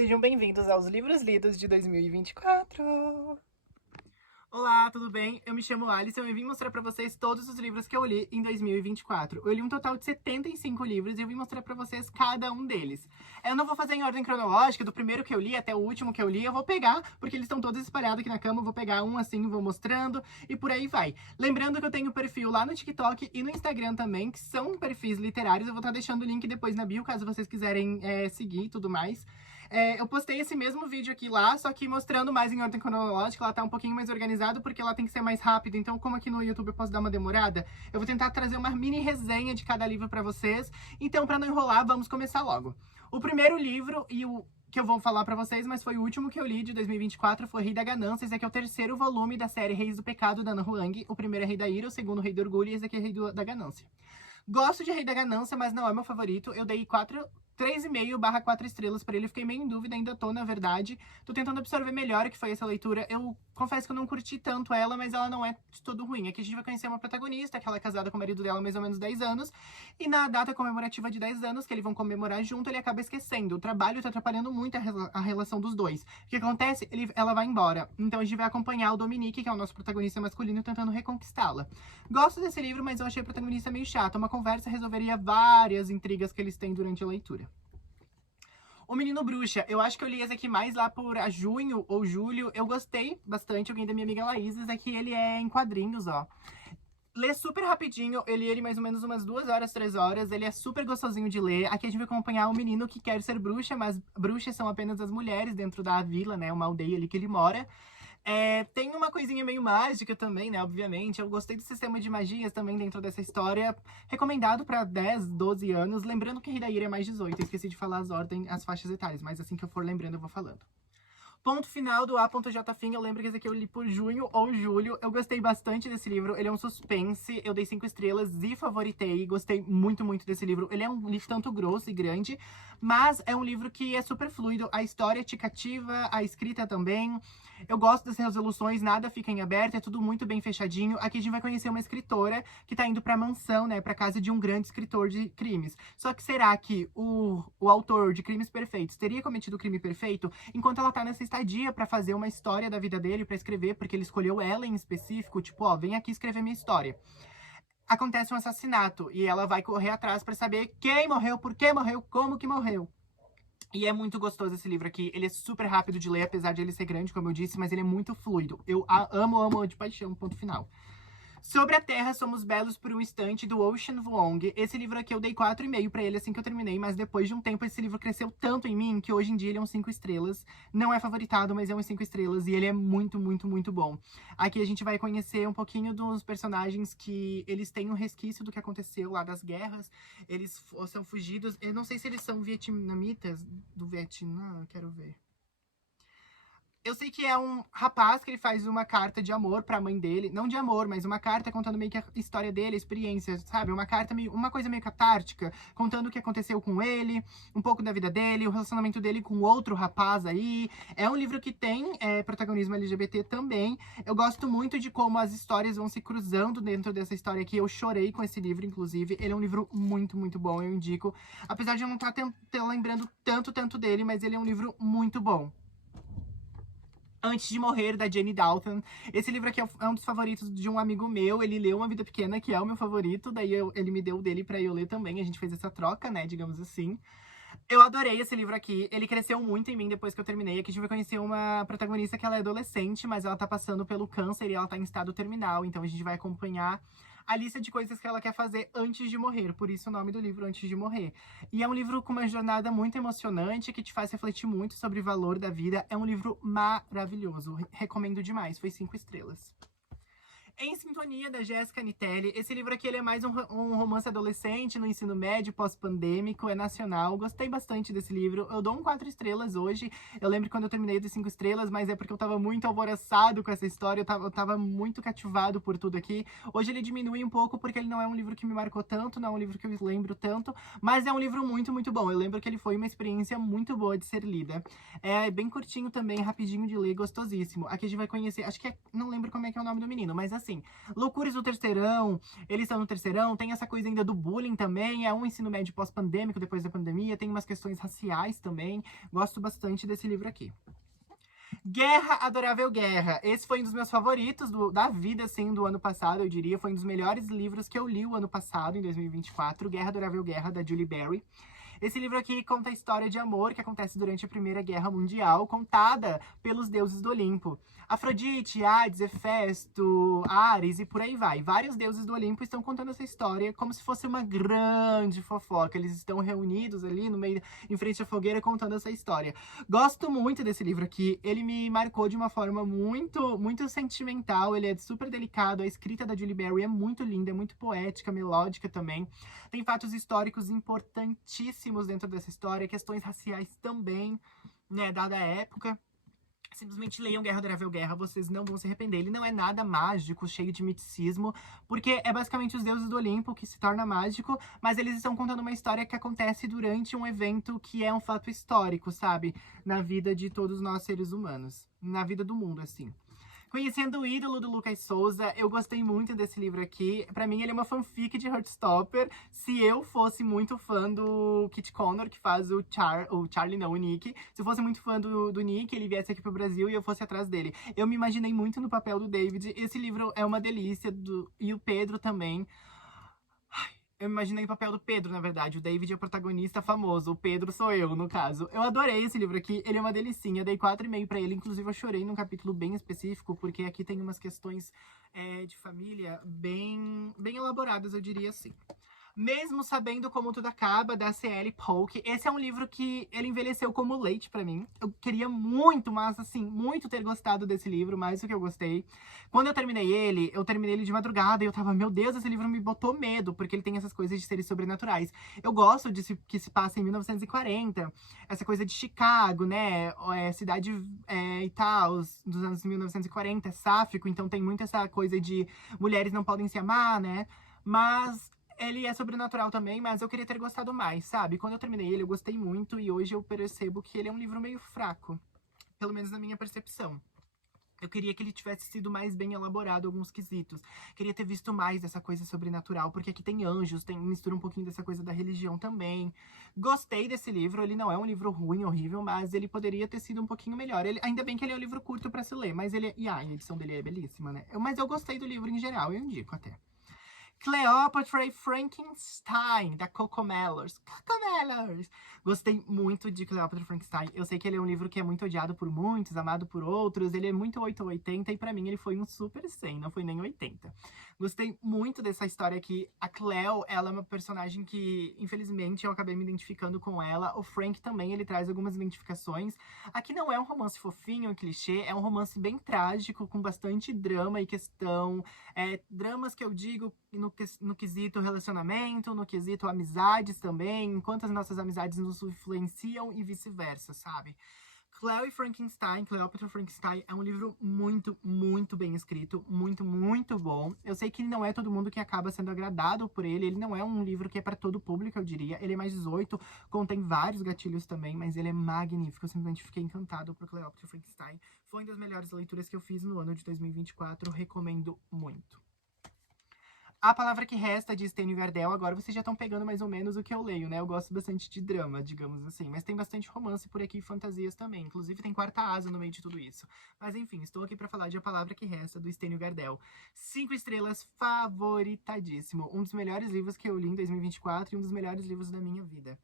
Sejam bem-vindos aos Livros Lidos de 2024! Olá, tudo bem? Eu me chamo Alisson e vim mostrar pra vocês todos os livros que eu li em 2024. Eu li um total de 75 livros e eu vim mostrar pra vocês cada um deles. Eu não vou fazer em ordem cronológica, do primeiro que eu li até o último que eu li, eu vou pegar, porque eles estão todos espalhados aqui na cama, eu vou pegar um assim, vou mostrando e por aí vai. Lembrando que eu tenho perfil lá no TikTok e no Instagram também, que são perfis literários, eu vou estar deixando o link depois na bio, caso vocês quiserem seguir e tudo mais. Eu postei esse mesmo vídeo aqui lá, só que mostrando mais em ordem cronológica, ela tá um pouquinho mais organizada, porque ela tem que ser mais rápida, então como aqui no YouTube eu posso dar uma demorada, eu vou tentar trazer uma mini resenha de cada livro pra vocês. Então, pra não enrolar, vamos começar logo. O primeiro livro, e o que eu vou falar pra vocês, mas foi o último que eu li de 2024, foi Rei da Ganância. Esse aqui é o terceiro volume da série Reis do Pecado, da Ana Huang. O primeiro é Rei da Ira, o segundo Rei do Orgulho, e esse aqui é Rei da Ganância. Gosto de Rei da Ganância, mas não é meu favorito. Eu dei 3,5/4 estrelas pra ele. Fiquei meio em dúvida, ainda tô, na verdade. Tô tentando absorver melhor o que foi essa leitura. Eu confesso que eu não curti tanto ela, mas ela não é de todo ruim. Aqui a gente vai conhecer uma protagonista, que ela é casada com o marido dela há mais ou menos 10 anos. E na data comemorativa de 10 anos, que eles vão comemorar junto, ele acaba esquecendo. O trabalho tá atrapalhando muito a relação dos dois. O que acontece? Ela vai embora. Então a gente vai acompanhar o Dominique, que é o nosso protagonista masculino, tentando reconquistá-la. Gosto desse livro, mas eu achei a protagonista meio chata. Uma conversa resolveria várias intrigas que eles têm durante a leitura. O Menino Bruxa, eu acho que eu li esse aqui mais lá por junho ou julho. Eu gostei bastante, eu ganhei da minha amiga Laís. Esse aqui ele é em quadrinhos, ó. Lê super rapidinho, eu li ele mais ou menos umas 2 horas, 3 horas. Ele é super gostosinho de ler. Aqui a gente vai acompanhar um menino que quer ser bruxa, mas bruxas são apenas as mulheres dentro da vila, né? Uma aldeia ali que ele mora. Tem uma coisinha meio mágica também, né? Obviamente. Eu gostei do sistema de magias também dentro dessa história. Recomendado pra 10, 12 anos. Lembrando que Rei da Ira é mais 18. Eu esqueci de falar as faixas etárias, mas assim que eu for lembrando, eu vou falando. Ponto final do A.J. Fim, eu lembro que esse aqui eu li por junho ou julho. Eu gostei bastante desse livro, ele é um suspense, eu dei 5 estrelas e favoritei. Gostei muito, muito desse livro. Ele é um livro tanto grosso e grande, mas é um livro que é super fluido. A história te cativa, a escrita também. Eu gosto das resoluções, nada fica em aberto, é tudo muito bem fechadinho. Aqui a gente vai conhecer uma escritora que tá indo pra mansão, né, pra casa de um grande escritor de crimes. Só que será que o autor de Crimes Perfeitos teria cometido o crime perfeito enquanto ela tá nessa estadia pra fazer uma história da vida dele, pra escrever, porque ele escolheu ela em específico, tipo, ó, vem aqui escrever minha história. Acontece um assassinato e ela vai correr atrás pra saber quem morreu, por que morreu, como que morreu. E é muito gostoso esse livro aqui, ele é super rápido de ler, apesar de ele ser grande, como eu disse, mas ele é muito fluido. Eu amo de paixão, ponto final. Sobre a Terra, Somos Belos por um Instante, do Ocean Vuong. Esse livro aqui eu dei 4,5 pra ele assim que eu terminei, mas depois de um tempo esse livro cresceu tanto em mim que hoje em dia ele é um 5 estrelas. Não é favoritado, mas é um 5 estrelas e ele é muito, muito, muito bom. Aqui a gente vai conhecer um pouquinho dos personagens que eles têm um resquício do que aconteceu lá das guerras. Eles são fugidos, eu não sei se eles são vietnamitas do Vietnã, quero ver. Eu sei que é um rapaz que ele faz uma carta de amor pra mãe dele. Não de amor, mas uma carta contando meio que a história dele, a experiência, sabe? Uma carta meio, uma coisa meio catártica, contando o que aconteceu com ele, um pouco da vida dele, o relacionamento dele com outro rapaz aí. É um livro que tem protagonismo LGBT também. Eu gosto muito de como as histórias vão se cruzando dentro dessa história aqui. Eu chorei com esse livro, inclusive. Ele é um livro muito, muito bom, eu indico. Apesar de eu não estar lembrando tanto dele, mas ele é um livro muito bom. Antes de Morrer, da Jenny Dalton. Esse livro aqui é um dos favoritos de um amigo meu. Ele leu Uma Vida Pequena, que é o meu favorito. Daí ele me deu o dele pra eu ler também. A gente fez essa troca, né, digamos assim. Eu adorei esse livro aqui. Ele cresceu muito em mim depois que eu terminei. Aqui a gente vai conhecer uma protagonista que ela é adolescente, mas ela tá passando pelo câncer e ela tá em estado terminal. Então a gente vai acompanhar a lista de coisas que ela quer fazer antes de morrer. Por isso o nome do livro, Antes de Morrer. E é um livro com uma jornada muito emocionante, que te faz refletir muito sobre o valor da vida. É um livro maravilhoso. Recomendo demais. Foi 5 estrelas. Em Sintonia, da Jéssica Nitelli. Esse livro aqui ele é mais um romance adolescente no ensino médio, pós-pandêmico, é nacional. Gostei bastante desse livro. Eu dou um 4 estrelas hoje. Eu lembro quando eu terminei dos 5 estrelas, mas é porque eu tava muito alvoroçado com essa história. Eu tava muito cativado por tudo aqui. Hoje ele diminui um pouco porque ele não é um livro que me marcou tanto, não é um livro que eu lembro tanto, mas é um livro muito, muito bom. Eu lembro que ele foi uma experiência muito boa de ser lida. É bem curtinho também, rapidinho de ler, gostosíssimo. Aqui a gente vai conhecer, acho que não lembro como é que é o nome do menino, mas assim, assim, loucuras do terceirão, eles estão no terceirão, tem essa coisa ainda do bullying também, é um ensino médio pós-pandêmico, depois da pandemia, tem umas questões raciais também. Gosto bastante desse livro aqui. Guerra, Adorável Guerra. Esse foi um dos meus favoritos da vida, assim, do ano passado, eu diria. Foi um dos melhores livros que eu li o ano passado, em 2024. Guerra, Adorável Guerra, da Julie Berry. Esse livro aqui conta a história de amor que acontece durante a Primeira Guerra Mundial, contada pelos deuses do Olimpo. Afrodite, Hades, Hefesto, Ares e por aí vai. Vários deuses do Olimpo estão contando essa história como se fosse uma grande fofoca. Eles estão reunidos ali no meio, em frente à fogueira, contando essa história. Gosto muito desse livro aqui. Ele me marcou de uma forma muito sentimental. Ele é super delicado. A escrita da Julie Berry é muito linda, é muito poética, melódica também. Tem fatos históricos importantíssimos dentro dessa história, questões raciais também, né, dada a época. Simplesmente leiam Guerra, Adorável Guerra, vocês não vão se arrepender. Ele não é nada mágico, cheio de miticismo, porque é basicamente os deuses do Olimpo que se torna mágico, mas eles estão contando uma história que acontece durante um evento que é um fato histórico, sabe? Na vida de todos nós seres humanos, na vida do mundo, assim. Conhecendo o Ídolo, do Lucas Souza, eu gostei muito desse livro aqui. Pra mim, ele é uma fanfic de Heartstopper. Se eu fosse muito fã do Kit Connor, que faz o Charlie, não, o Nick. Se eu fosse muito fã do Nick, ele viesse aqui pro Brasil e eu fosse atrás dele. Eu me imaginei muito no papel do David. Esse livro é uma delícia, e o Pedro também. Eu imaginei o papel do Pedro, na verdade. O David é o protagonista famoso. O Pedro sou eu, no caso. Eu adorei esse livro aqui. Ele é uma delicinha. Dei 4,5 pra ele. Inclusive, eu chorei num capítulo bem específico, porque aqui tem umas questões de família bem elaboradas, eu diria assim. Mesmo Sabendo Como Tudo Acaba, da C.L. Polk. Esse é um livro que ele envelheceu como leite pra mim. Eu queria muito, mas assim, muito ter gostado desse livro, mais do que eu gostei. Quando eu terminei ele de madrugada e eu tava, meu Deus, esse livro me botou medo, porque ele tem essas coisas de seres sobrenaturais. Eu gosto de que se passa em 1940, essa coisa de Chicago, né, cidade e tal, dos anos 1940, sáfico, então tem muito essa coisa de mulheres não podem se amar, né, mas ele é sobrenatural também, mas eu queria ter gostado mais, sabe? Quando eu terminei ele, eu gostei muito e hoje eu percebo que ele é um livro meio fraco, pelo menos na minha percepção. Eu queria que ele tivesse sido mais bem elaborado alguns quesitos. Queria ter visto mais dessa coisa sobrenatural, porque aqui tem anjos, mistura um pouquinho dessa coisa da religião também. Gostei desse livro, ele não é um livro ruim, horrível, mas ele poderia ter sido um pouquinho melhor. Ainda bem que ele é um livro curto pra se ler, mas ele... E a edição dele é belíssima, né? Mas eu gostei do livro em geral, eu indico até. Cleopatra e Frankenstein, da Cocomellers. Gostei muito de Cleopatra e Frankenstein. Eu sei que ele é um livro que é muito odiado por muitos, amado por outros. Ele é muito 8 ou 80 e pra mim ele foi um super 100, não foi nem 80. Gostei muito dessa história aqui. A Cleo, ela é uma personagem que, infelizmente, eu acabei me identificando com ela. O Frank também, ele traz algumas identificações. Aqui não é um romance fofinho, um clichê, é um romance bem trágico, com bastante drama e questão. Dramas que eu digo no quesito relacionamento, no quesito amizades também, enquanto as nossas amizades nos influenciam e vice-versa, sabe? Cleopatra Frankenstein é um livro muito bem escrito, muito bom. Eu sei que não é todo mundo que acaba sendo agradado por ele, ele não é um livro que é para todo público, eu diria. Ele é mais 18, contém vários gatilhos também, mas ele é magnífico. Eu simplesmente fiquei encantado por Cleopatra Frankenstein. Foi uma das melhores leituras que eu fiz no ano de 2024, recomendo muito. A Palavra que Resta, de Stênio Gardel. Agora vocês já estão pegando mais ou menos o que eu leio, né? Eu gosto bastante de drama, digamos assim. Mas tem bastante romance por aqui e fantasias também. Inclusive tem Quarta Asa no meio de tudo isso. Mas enfim, estou aqui pra falar de A Palavra que Resta, do Stênio Gardel. 5 estrelas, favoritadíssimo. Um dos melhores livros que eu li em 2024 e um dos melhores livros da minha vida.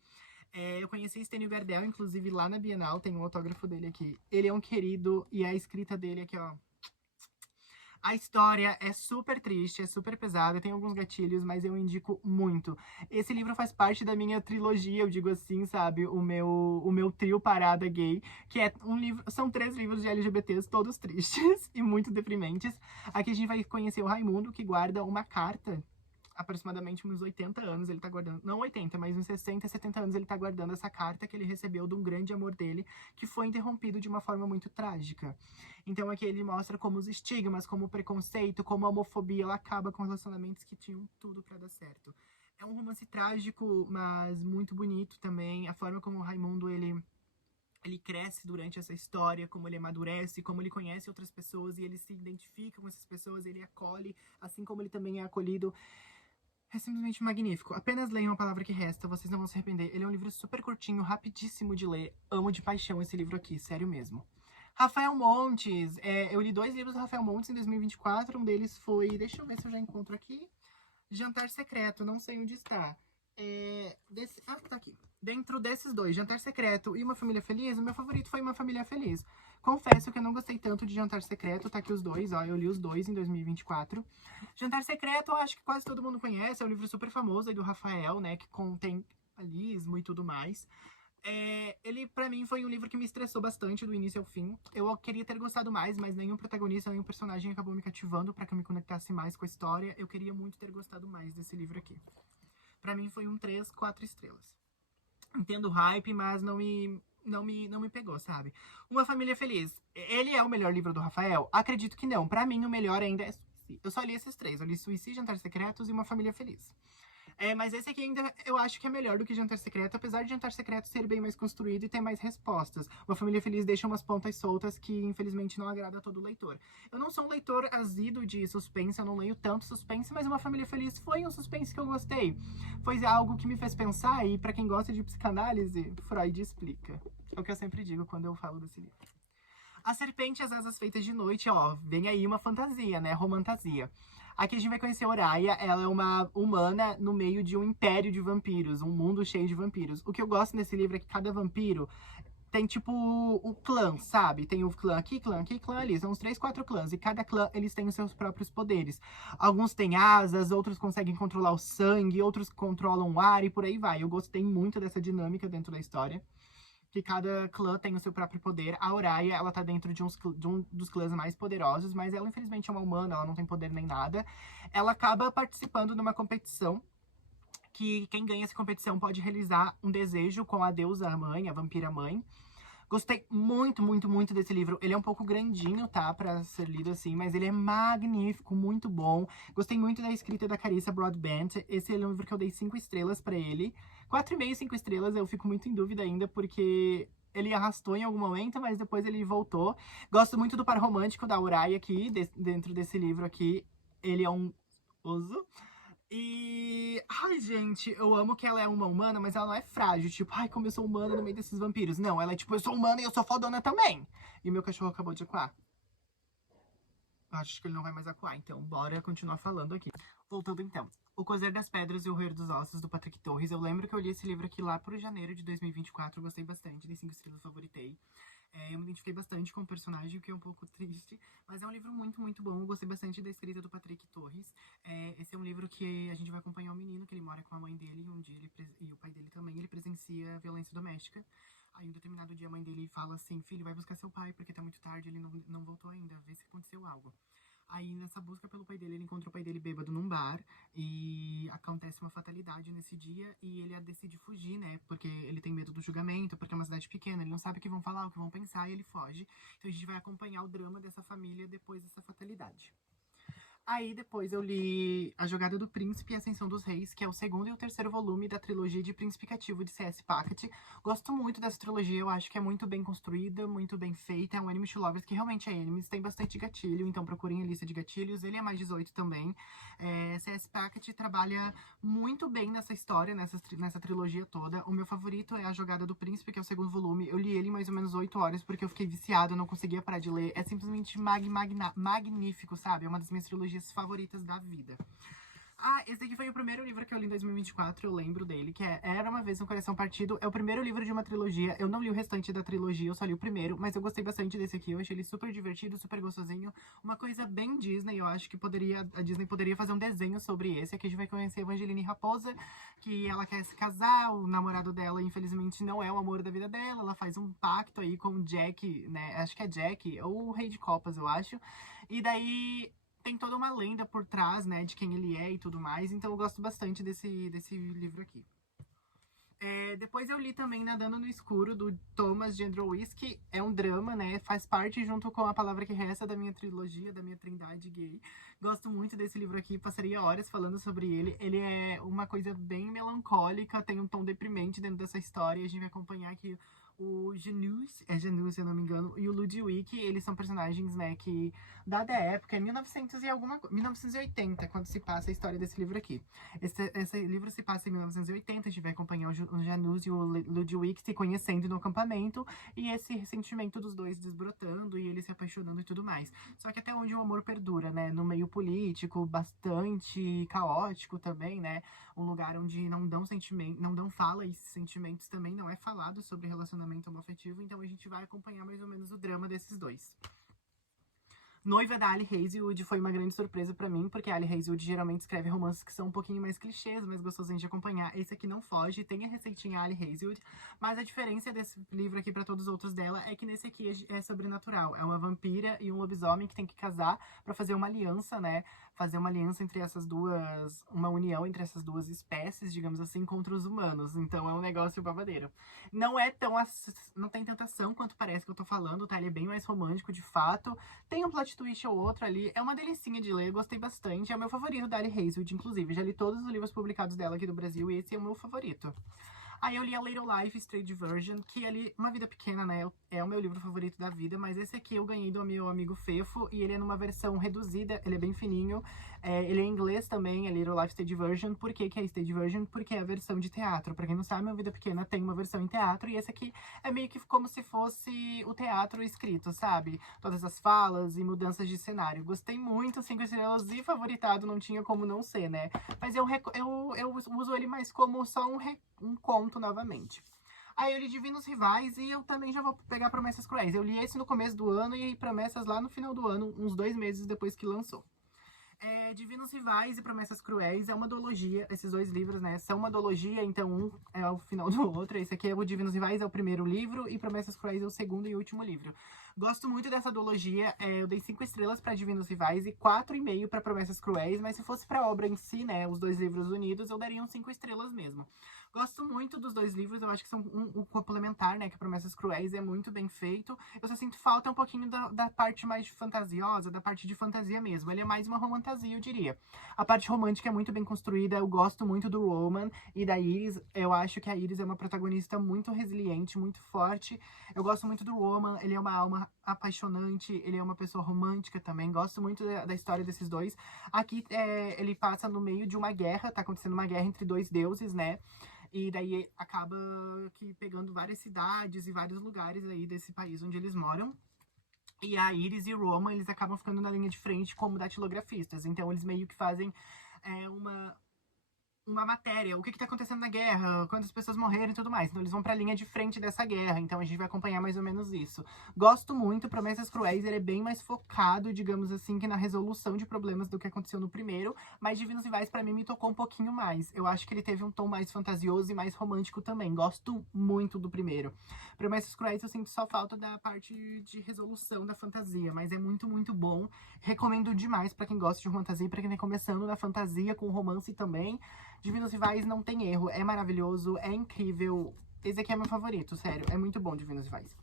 Eu conheci Stênio Gardel, inclusive lá na Bienal, tem um autógrafo dele aqui. Ele é um querido e a escrita dele aqui, ó. A história é super triste, é super pesada, tem alguns gatilhos, mas eu indico muito. Esse livro faz parte da minha trilogia, eu digo assim, sabe? O meu trio Parada Gay, que é um livro, são 3 livros de LGBTs, todos tristes e muito deprimentes. Aqui a gente vai conhecer o Raimundo, que guarda uma carta, aproximadamente uns 80 anos ele tá guardando, não 80, mas uns 60, 70 anos ele tá guardando essa carta que ele recebeu de um grande amor dele, que foi interrompido de uma forma muito trágica. Então aqui ele mostra como os estigmas, como o preconceito, como a homofobia, ela acaba com relacionamentos que tinham tudo pra dar certo. É um romance trágico, mas muito bonito também. A forma como o Raimundo, ele ele cresce durante essa história, como ele amadurece, como ele conhece outras pessoas e ele se identifica com essas pessoas, ele acolhe, assim como ele também é acolhido. É simplesmente magnífico. Apenas leiam A Palavra que Resta, vocês não vão se arrepender. Ele é um livro super curtinho, rapidíssimo de ler. Amo de paixão esse livro aqui, sério mesmo. Rafael Montes. Eu li 2 livros do Rafael Montes em 2024. Um deles foi... Deixa eu ver se eu já encontro aqui. Jantar Secreto, não sei onde está. Tá aqui. Dentro desses 2, Jantar Secreto e Uma Família Feliz, o meu favorito foi Uma Família Feliz. Confesso que eu não gostei tanto de Jantar Secreto, tá aqui os 2, ó, eu li os 2 em 2024. Jantar Secreto, eu acho que quase todo mundo conhece, é um livro super famoso aí do Rafael, né, que contém realismo e tudo mais. Ele, pra mim, foi um livro que me estressou bastante do início ao fim. Eu queria ter gostado mais, mas nenhum protagonista, nenhum personagem acabou me cativando pra que eu me conectasse mais com a história. Eu queria muito ter gostado mais desse livro aqui. Pra mim foi um 3, 4 estrelas. Entendo o hype, mas não me pegou, sabe? Uma Família Feliz. Ele é o melhor livro do Rafael? Acredito que não. Pra mim, o melhor ainda é Suicídio. Eu só li esses 3. Eu li Suicídio, Jantar Secretos e Uma Família Feliz. Mas esse aqui ainda eu acho que é melhor do que Jantar Secreto, apesar de Jantar Secreto ser bem mais construído e ter mais respostas. Uma Família Feliz deixa umas pontas soltas que, infelizmente, não agrada a todo leitor. Eu não sou um leitor azido de suspense, eu não leio tanto suspense, mas Uma Família Feliz foi um suspense que eu gostei. Foi algo que me fez pensar e, pra quem gosta de psicanálise, Freud explica. É o que eu sempre digo quando eu falo desse livro. A Serpente e as Asas Feitas de Noite, ó, vem aí uma fantasia, né? Romantasia. Aqui a gente vai conhecer a Oraya, ela é uma humana no meio de um império de vampiros, um mundo cheio de vampiros. O que eu gosto nesse livro é que cada vampiro tem tipo o clã, sabe? Tem o clã aqui, clã ali. São uns 3, 4 clãs. E cada clã, eles têm os seus próprios poderes. Alguns têm asas, outros conseguem controlar o sangue, outros controlam o ar e por aí vai. Eu gostei muito dessa dinâmica dentro da história. Que cada clã tem o seu próprio poder. A Oraya, ela tá dentro de um dos clãs mais poderosos, mas ela infelizmente é uma humana, ela não tem poder nem nada. Ela acaba participando de uma competição que quem ganha essa competição pode realizar um desejo com a deusa mãe, a vampira mãe. Gostei muito, muito, muito desse livro. Ele é um pouco grandinho, tá? Pra ser lido assim, mas ele é magnífico, muito bom. Gostei muito da escrita da Carissa Broadbent. Esse é um livro que eu dei 5 estrelas pra ele. 4,5, 5 estrelas, eu fico muito em dúvida ainda, porque ele arrastou em algum momento, mas depois ele voltou. Gosto muito do par romântico da Uraya aqui, dentro desse livro aqui. Ele é um oso. E... Ai, gente, eu amo que ela é uma humana, mas ela não é frágil. Tipo, ai, como eu sou humana no meio desses vampiros. Não, ela é tipo, eu sou humana e eu sou fodona também. E meu cachorro acabou de acuar. Acho que ele não vai mais acuar, então bora continuar falando aqui. Voltando então. O Cozer das Pedras e o Roer dos Ossos, do Patrick Torres. Eu lembro que eu li esse livro aqui lá por janeiro de 2024. Eu gostei bastante, dei 5 estrelas, favoritei. Eu me identifiquei bastante com o personagem, o que é um pouco triste. Mas é um livro muito, muito bom. Eu gostei bastante da escrita do Patrick Torres. Esse é um livro que a gente vai acompanhar um menino, que ele mora com a mãe dele. Um dia e o pai dele também, ele presencia violência doméstica. Aí, um determinado dia, a mãe dele fala assim, filho, vai buscar seu pai, porque tá muito tarde, ele não voltou ainda, vê se aconteceu algo. Aí, nessa busca pelo pai dele, ele encontra o pai dele bêbado num bar. E acontece uma fatalidade nesse dia. E ele decide fugir, né? Porque ele tem medo do julgamento, porque é uma cidade pequena. Ele não sabe o que vão falar, o que vão pensar, e ele foge. Então a gente vai acompanhar o drama dessa família depois dessa fatalidade. Aí depois eu li A Jogada do Príncipe e a Ascensão dos Reis, que é o segundo e o terceiro volume da trilogia de Príncipe Cativo de C.S. Packet. Gosto muito dessa trilogia, eu acho que é muito bem construída, muito bem feita. É um anime to lovers que realmente é anime, tem bastante gatilho, então procurem a lista de gatilhos. Ele é mais 18 também. C.S. Packet trabalha muito bem nessa história, nessa trilogia toda. O meu favorito é A Jogada do Príncipe, que é o segundo volume. Eu li ele em mais ou menos 8 horas, porque eu fiquei viciada, eu não conseguia parar de ler. É simplesmente magnífico, sabe? É uma das minhas trilogias favoritas da vida. Esse aqui foi o primeiro livro que eu li em 2024, eu lembro dele, que é Era Uma Vez um Coração Partido. É o primeiro livro de uma trilogia, eu não li o restante da trilogia, eu só li o primeiro, mas eu gostei bastante desse aqui, eu achei ele super divertido, super gostosinho, uma coisa bem Disney, eu acho que a Disney poderia fazer um desenho sobre esse. Aqui a gente vai conhecer a Evangeline Raposa, que ela quer se casar, o namorado dela, infelizmente, não é o amor da vida dela, ela faz um pacto aí com o Jack, né, acho que é Jack, ou o Rei de Copas, eu acho, e daí tem toda uma lenda por trás, né, de quem ele é e tudo mais, então eu gosto bastante desse livro aqui. Depois eu li também Nadando no Escuro, do Thomas Jandrowski. É um drama, né, faz parte junto com A Palavra que Resta da minha trilogia, da minha trindade gay. Gosto muito desse livro aqui, passaria horas falando sobre ele. Ele é uma coisa bem melancólica, tem um tom deprimente dentro dessa história, e a gente vai acompanhar aqui O Janus, se eu não me engano, e o Ludwig, eles são personagens, né, que dada a época, é 1980, quando se passa a história desse livro aqui. Esse livro se passa em 1980, a gente vai acompanhar o Janus e o Ludwig se conhecendo no acampamento, e esse ressentimento dos dois desbrotando, e eles se apaixonando e tudo mais. Só que até onde o amor perdura, né, no meio político, bastante caótico também, né, um lugar onde não dão sentimento, não dão fala e sentimentos também, não é falado sobre relacionamento homoafetivo, então a gente vai acompanhar mais ou menos o drama desses dois. Noiva da Ali Hazelwood foi uma grande surpresa pra mim, porque a Ali Hazelwood geralmente escreve romances que são um pouquinho mais clichês, mais gostosinhos de acompanhar. Esse aqui não foge, tem a receitinha Ali Hazelwood, mas a diferença desse livro aqui pra todos os outros dela é que nesse aqui é sobrenatural. É uma vampira e um lobisomem que tem que casar pra fazer uma aliança, né? Fazer uma aliança entre essas duas, uma união entre essas duas espécies, digamos assim, contra os humanos. Então é um negócio babadeiro. Não é tão, não tem tanta ação quanto parece que eu tô falando, tá? Ele é bem mais romântico, de fato. Tem um plot twist ou outro ali, é uma delicinha de ler, gostei bastante. É o meu favorito da Ali Hazelwood, inclusive. Já li todos os livros publicados dela aqui do Brasil e esse é o meu favorito. Aí eu li a Little Life Stage Version, que ali, Uma Vida Pequena, né, é o meu livro favorito da vida, mas esse aqui eu ganhei do meu amigo Fefo, e ele é numa versão reduzida, ele é bem fininho, ele é em inglês também, é Little Life Stage Version. Por que que é Stage Version? Porque é a versão de teatro. Pra quem não sabe, Uma Vida Pequena tem uma versão em teatro, e esse aqui é meio que como se fosse o teatro escrito, sabe? Todas as falas e mudanças de cenário. Gostei muito, 5 estrelas e favoritado, não tinha como não ser, né? Mas eu uso ele mais como só um conto novamente. Aí eu li Divinos Rivais e eu também já vou pegar Promessas Cruéis. Eu li esse no começo do ano e Promessas lá no final do ano, uns 2 meses depois que lançou. Divinos Rivais e Promessas Cruéis é uma duologia, esses dois livros, né, são uma duologia, então um é o final do outro. Esse aqui é o Divinos Rivais, é o primeiro livro, e Promessas Cruéis é o segundo e último livro. Gosto muito dessa duologia, eu dei 5 estrelas pra Divinos Rivais e 4,5 pra Promessas Cruéis, mas se fosse pra obra em si, né, os dois livros unidos, eu daria uns 5 estrelas mesmo. Gosto muito dos dois livros, eu acho que são um complementar, né, que Promessas Cruéis é muito bem feito. Eu só sinto falta um pouquinho da parte mais fantasiosa, da parte de fantasia mesmo. Ele é mais uma romantasia, eu diria. A parte romântica é muito bem construída, eu gosto muito do Roman e da Iris. Eu acho que a Iris é uma protagonista muito resiliente, muito forte. Eu gosto muito do Roman, ele é uma alma apaixonante, ele é uma pessoa romântica também. Gosto muito da história desses dois. Aqui ele passa no meio de uma guerra, tá acontecendo uma guerra entre dois deuses, né? E daí acaba que pegando várias cidades e vários lugares aí desse país onde eles moram. E a Iris e o Roman, eles acabam ficando na linha de frente como datilografistas. Então eles meio que fazem uma matéria, o que tá acontecendo na guerra, quantas pessoas morreram e tudo mais. Então eles vão pra linha de frente dessa guerra, então a gente vai acompanhar mais ou menos isso. Gosto muito, Promessas Cruéis, ele é bem mais focado, digamos assim, que na resolução de problemas do que aconteceu no primeiro, mas Divinos Rivais pra mim me tocou um pouquinho mais. Eu acho que ele teve um tom mais fantasioso e mais romântico também. Gosto muito do primeiro. Promessas Cruéis eu sinto só falta da parte de resolução da fantasia, mas é muito, muito bom. Recomendo demais pra quem gosta de fantasia, pra quem tá começando na fantasia com romance também. Divinos Rivais não tem erro, é maravilhoso, é incrível. Esse aqui é meu favorito, sério, é muito bom Divinos Rivais.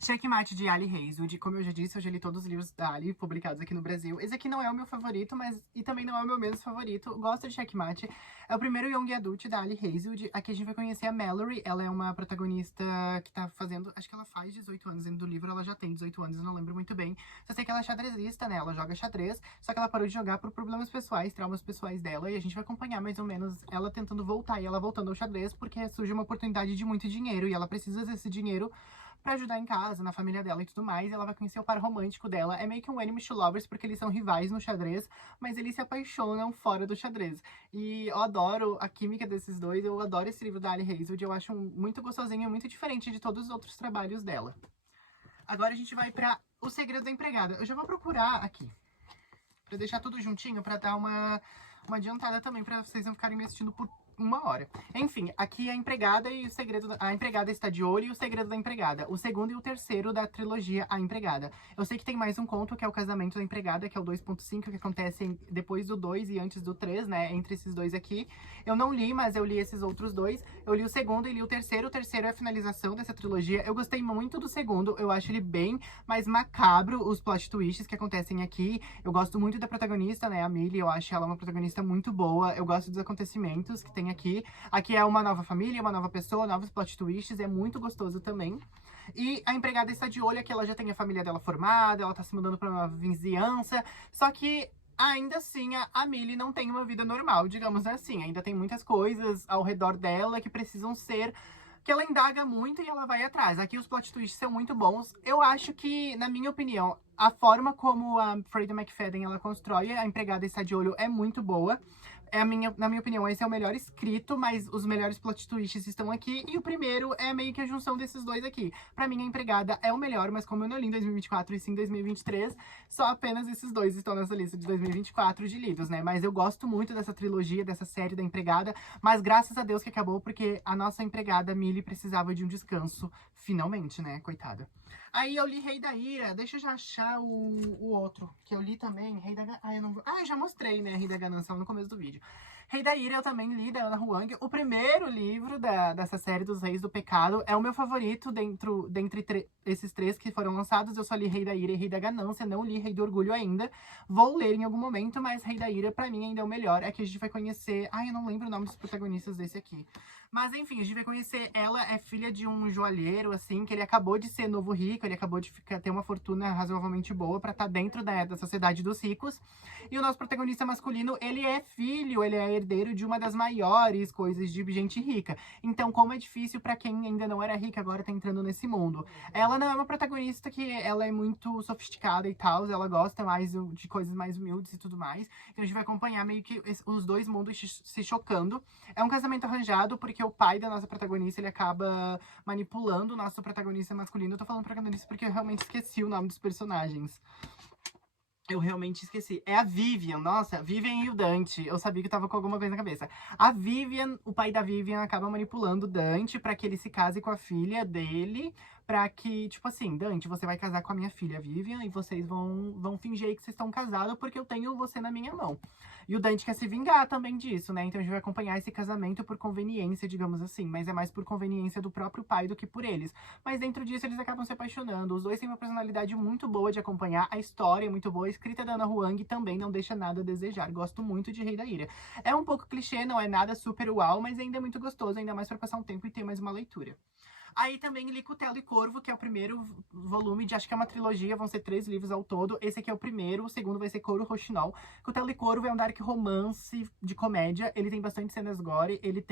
Checkmate de Ali Hazelwood, como eu já disse, eu já li todos os livros da Ali publicados aqui no Brasil. Esse aqui não é o meu favorito, mas e também não é o meu menos favorito. Gosto de Checkmate. É o primeiro Young Adult da Ali Hazelwood. Aqui a gente vai conhecer a Mallory. Ela é uma protagonista que tá fazendo, acho que ela faz 18 anos dentro do livro, ela já tem 18 anos, eu não lembro muito bem. Só sei que ela é xadrezista, né? Ela joga xadrez, só que ela parou de jogar por problemas pessoais, traumas pessoais dela, e a gente vai acompanhar mais ou menos ela tentando voltar e ela voltando ao xadrez, porque surge uma oportunidade de muito dinheiro e ela precisa desse dinheiro pra ajudar em casa, na família dela e tudo mais. E ela vai conhecer o par romântico dela. É meio que um enemies to lovers, porque eles são rivais no xadrez, mas eles se apaixonam fora do xadrez. E eu adoro a química desses dois, eu adoro esse livro da Ali Hazelwood, eu acho muito gostosinho, muito diferente de todos os outros trabalhos dela. Agora a gente vai pra O Segredo da Empregada. Eu já vou procurar aqui, pra deixar tudo juntinho, pra dar uma adiantada também, pra vocês não ficarem me assistindo por 1 hora. Enfim, aqui a empregada e o segredo. A empregada está de olho e o segredo da empregada. O segundo e o terceiro da trilogia A Empregada. Eu sei que tem mais um conto que é o casamento da empregada, que é o 2.5, que acontece depois do 2 e antes do 3, né? Entre esses dois aqui. Eu não li, mas eu li esses outros dois. Eu li o segundo e li o terceiro. O terceiro é a finalização dessa trilogia. Eu gostei muito do segundo. Eu acho ele bem mais macabro, os plot twists que acontecem aqui. Eu gosto muito da protagonista, né? A Millie. Eu acho ela uma protagonista muito boa. Eu gosto dos acontecimentos que tem personagem aqui. Aqui é uma nova família, uma nova pessoa, novos plot twists, é muito gostoso também. E a empregada está de olho que ela já tem a família dela formada, ela tá se mudando pra uma vizinhança, só que ainda assim, a Millie não tem uma vida normal, digamos assim. Ainda tem muitas coisas ao redor dela que precisam ser... que ela indaga muito e ela vai atrás. Aqui os plot twists são muito bons. Eu acho que, na minha opinião, a forma como a Freida McFadden ela constrói a empregada está de olho é muito boa. Na minha opinião, esse é o melhor escrito, mas os melhores plot twists estão aqui. E o primeiro é meio que a junção desses dois aqui. Pra mim, a empregada é o melhor, mas como eu não li em 2024 e sim em 2023, só apenas esses dois estão nessa lista de 2024 de livros, né? Mas eu gosto muito dessa trilogia, dessa série da empregada. Mas graças a Deus que acabou, porque a nossa empregada, Millie, precisava de um descanso. Finalmente, né? Coitada. Aí eu li Rei da Ira. Deixa eu já achar o outro, que eu li também. Rei da... eu não vou... eu já mostrei, né? Rei da Ganância no começo do vídeo. Rei da Ira eu também li, da Ana Huang. O primeiro livro dessa série dos Reis do Pecado é o meu favorito dentre esses três que foram lançados. Eu só li Rei da Ira e Rei da Ganância, não li Rei do Orgulho ainda. Vou ler em algum momento, mas Rei da Ira pra mim ainda é o melhor. É que a gente vai conhecer... eu não lembro o nome dos protagonistas desse aqui. Mas enfim, a gente vai conhecer, ela é filha de um joalheiro, assim, que ele acabou de ser novo rico, ele acabou de ter uma fortuna razoavelmente boa pra estar dentro da sociedade dos ricos. E o nosso protagonista masculino, ele é filho, ele é herdeiro de uma das maiores coisas de gente rica. Então, como é difícil pra quem ainda não era rica, agora tá entrando nesse mundo. Ela não é uma protagonista que ela é muito sofisticada e tal, ela gosta mais de coisas mais humildes e tudo mais. Então a gente vai acompanhar meio que os dois mundos se chocando. É um casamento arranjado, porque o pai da nossa protagonista, ele acaba manipulando o nosso protagonista masculino. Eu tô falando protagonista porque eu realmente esqueci o nome dos personagens. Eu realmente esqueci. É a Vivian. Nossa, Vivian e o Dante. Eu sabia que tava com alguma coisa na cabeça. A Vivian, o pai da Vivian, acaba manipulando o Dante pra que ele se case com a filha dele. Pra que, tipo assim, Dante, você vai casar com a minha filha Vivian e vocês vão fingir que vocês estão casados porque eu tenho você na minha mão. E o Dante quer se vingar também disso, né? Então a gente vai acompanhar esse casamento por conveniência, digamos assim. Mas é mais por conveniência do próprio pai do que por eles. Mas dentro disso eles acabam se apaixonando. Os dois têm uma personalidade muito boa de acompanhar. A história é muito boa. A escrita da Ana Huang também não deixa nada a desejar. Gosto muito de Rei da Ira. É um pouco clichê, não é nada super uau, mas ainda é muito gostoso. Ainda mais pra passar um tempo e ter mais uma leitura. Aí também li Cutelo e Corvo, que é o primeiro volume de, acho que é uma trilogia, vão ser 3 livros ao todo. Esse aqui é o primeiro, o segundo vai ser Coro Rochinol. Cutelo e Corvo é um dark romance de comédia, ele tem bastante cenas gore, ele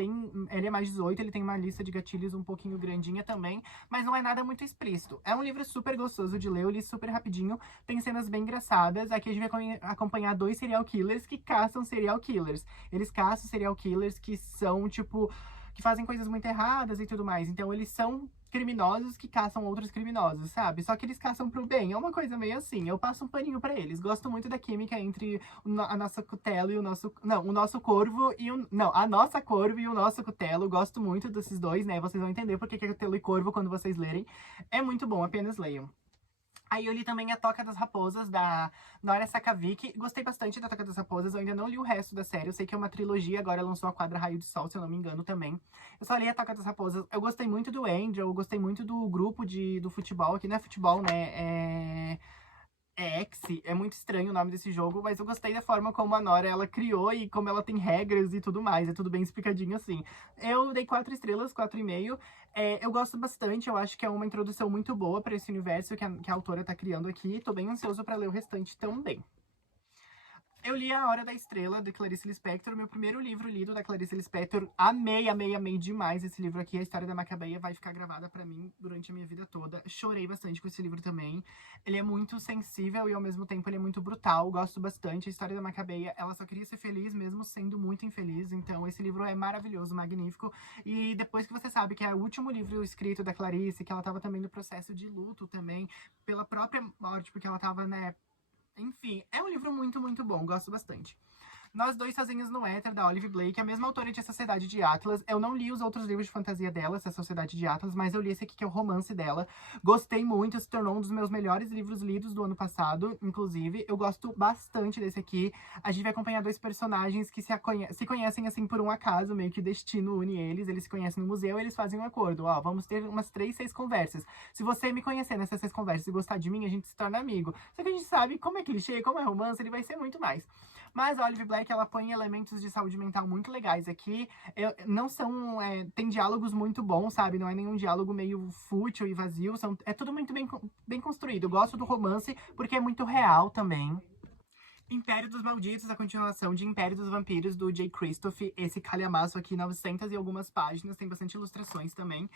é mais 18, ele tem uma lista de gatilhos um pouquinho grandinha também, mas não é nada muito explícito. É um livro super gostoso de ler, eu li super rapidinho, tem cenas bem engraçadas. Aqui a gente vai acompanhar 2 serial killers que caçam serial killers. Eles caçam serial killers que são, tipo... que fazem coisas muito erradas e tudo mais. Então eles são criminosos que caçam outros criminosos, sabe? Só que eles caçam pro bem. É uma coisa meio assim. Eu passo um paninho pra eles. Gosto muito da química entre a nossa Cutelo e o nosso... Não, o nosso Corvo e o... Não, a nossa Corvo e o nosso Cutelo. Gosto muito desses dois, né? Vocês vão entender porque que é Cutelo e Corvo quando vocês lerem. É muito bom, apenas leiam. Aí eu li também A Toca das Raposas, da Nora Sakavic. Gostei bastante da Toca das Raposas, eu ainda não li o resto da série. Eu sei que é uma trilogia, agora lançou a Quadra Raio de Sol, se eu não me engano também. Eu só li A Toca das Raposas. Eu gostei muito do Angel, eu gostei muito do grupo do futebol, que não é futebol, né? É X, é muito estranho o nome desse jogo, mas eu gostei da forma como a Nora, ela criou e como ela tem regras e tudo mais, é tudo bem explicadinho assim. Eu dei 4 estrelas, 4,5. Eu gosto bastante, eu acho que é uma introdução muito boa para esse universo que a autora tá criando aqui. Tô bem ansioso para ler o restante também. Eu li A Hora da Estrela, de Clarice Lispector, meu primeiro livro lido da Clarice Lispector. Amei, amei, amei demais esse livro aqui. A história da Macabeia vai ficar gravada pra mim durante a minha vida toda. Chorei bastante com esse livro também. Ele é muito sensível e ao mesmo tempo ele é muito brutal. Gosto bastante. A história da Macabeia, ela só queria ser feliz mesmo sendo muito infeliz. Então esse livro é maravilhoso, magnífico. E depois que você sabe que é o último livro escrito da Clarice, que ela tava também no processo de luto também, pela própria morte, porque ela tava, né... Enfim, é um livro muito, muito bom. Gosto bastante. Nós Dois Sozinhos no Éter, da Olive Blake, a mesma autora de A Sociedade de Atlas. Eu não li os outros livros de fantasia dela, essa Sociedade de Atlas, mas eu li esse aqui, que é o romance dela. Gostei muito, se tornou um dos meus melhores livros lidos do ano passado, inclusive. Eu gosto bastante desse aqui. A gente vai acompanhar 2 personagens que se conhecem, assim, por um acaso, meio que o destino une eles. Eles se conhecem no museu e eles fazem um acordo. Ó, vamos ter umas 3, 6 conversas. Se você me conhecer nessas 6 conversas e gostar de mim, a gente se torna amigo. Só que a gente sabe como é clichê, como é romance, ele vai ser muito mais. Mas a Olive Black, ela põe elementos de saúde mental muito legais aqui. Não são... tem diálogos muito bons, sabe? Não é nenhum diálogo meio fútil e vazio. É tudo muito bem construído. Eu gosto do romance porque é muito real também. Império dos Malditos, a continuação de Império dos Vampiros, do Jay Kristoff. Esse calhamaço aqui, 900 e algumas páginas, tem bastante ilustrações também.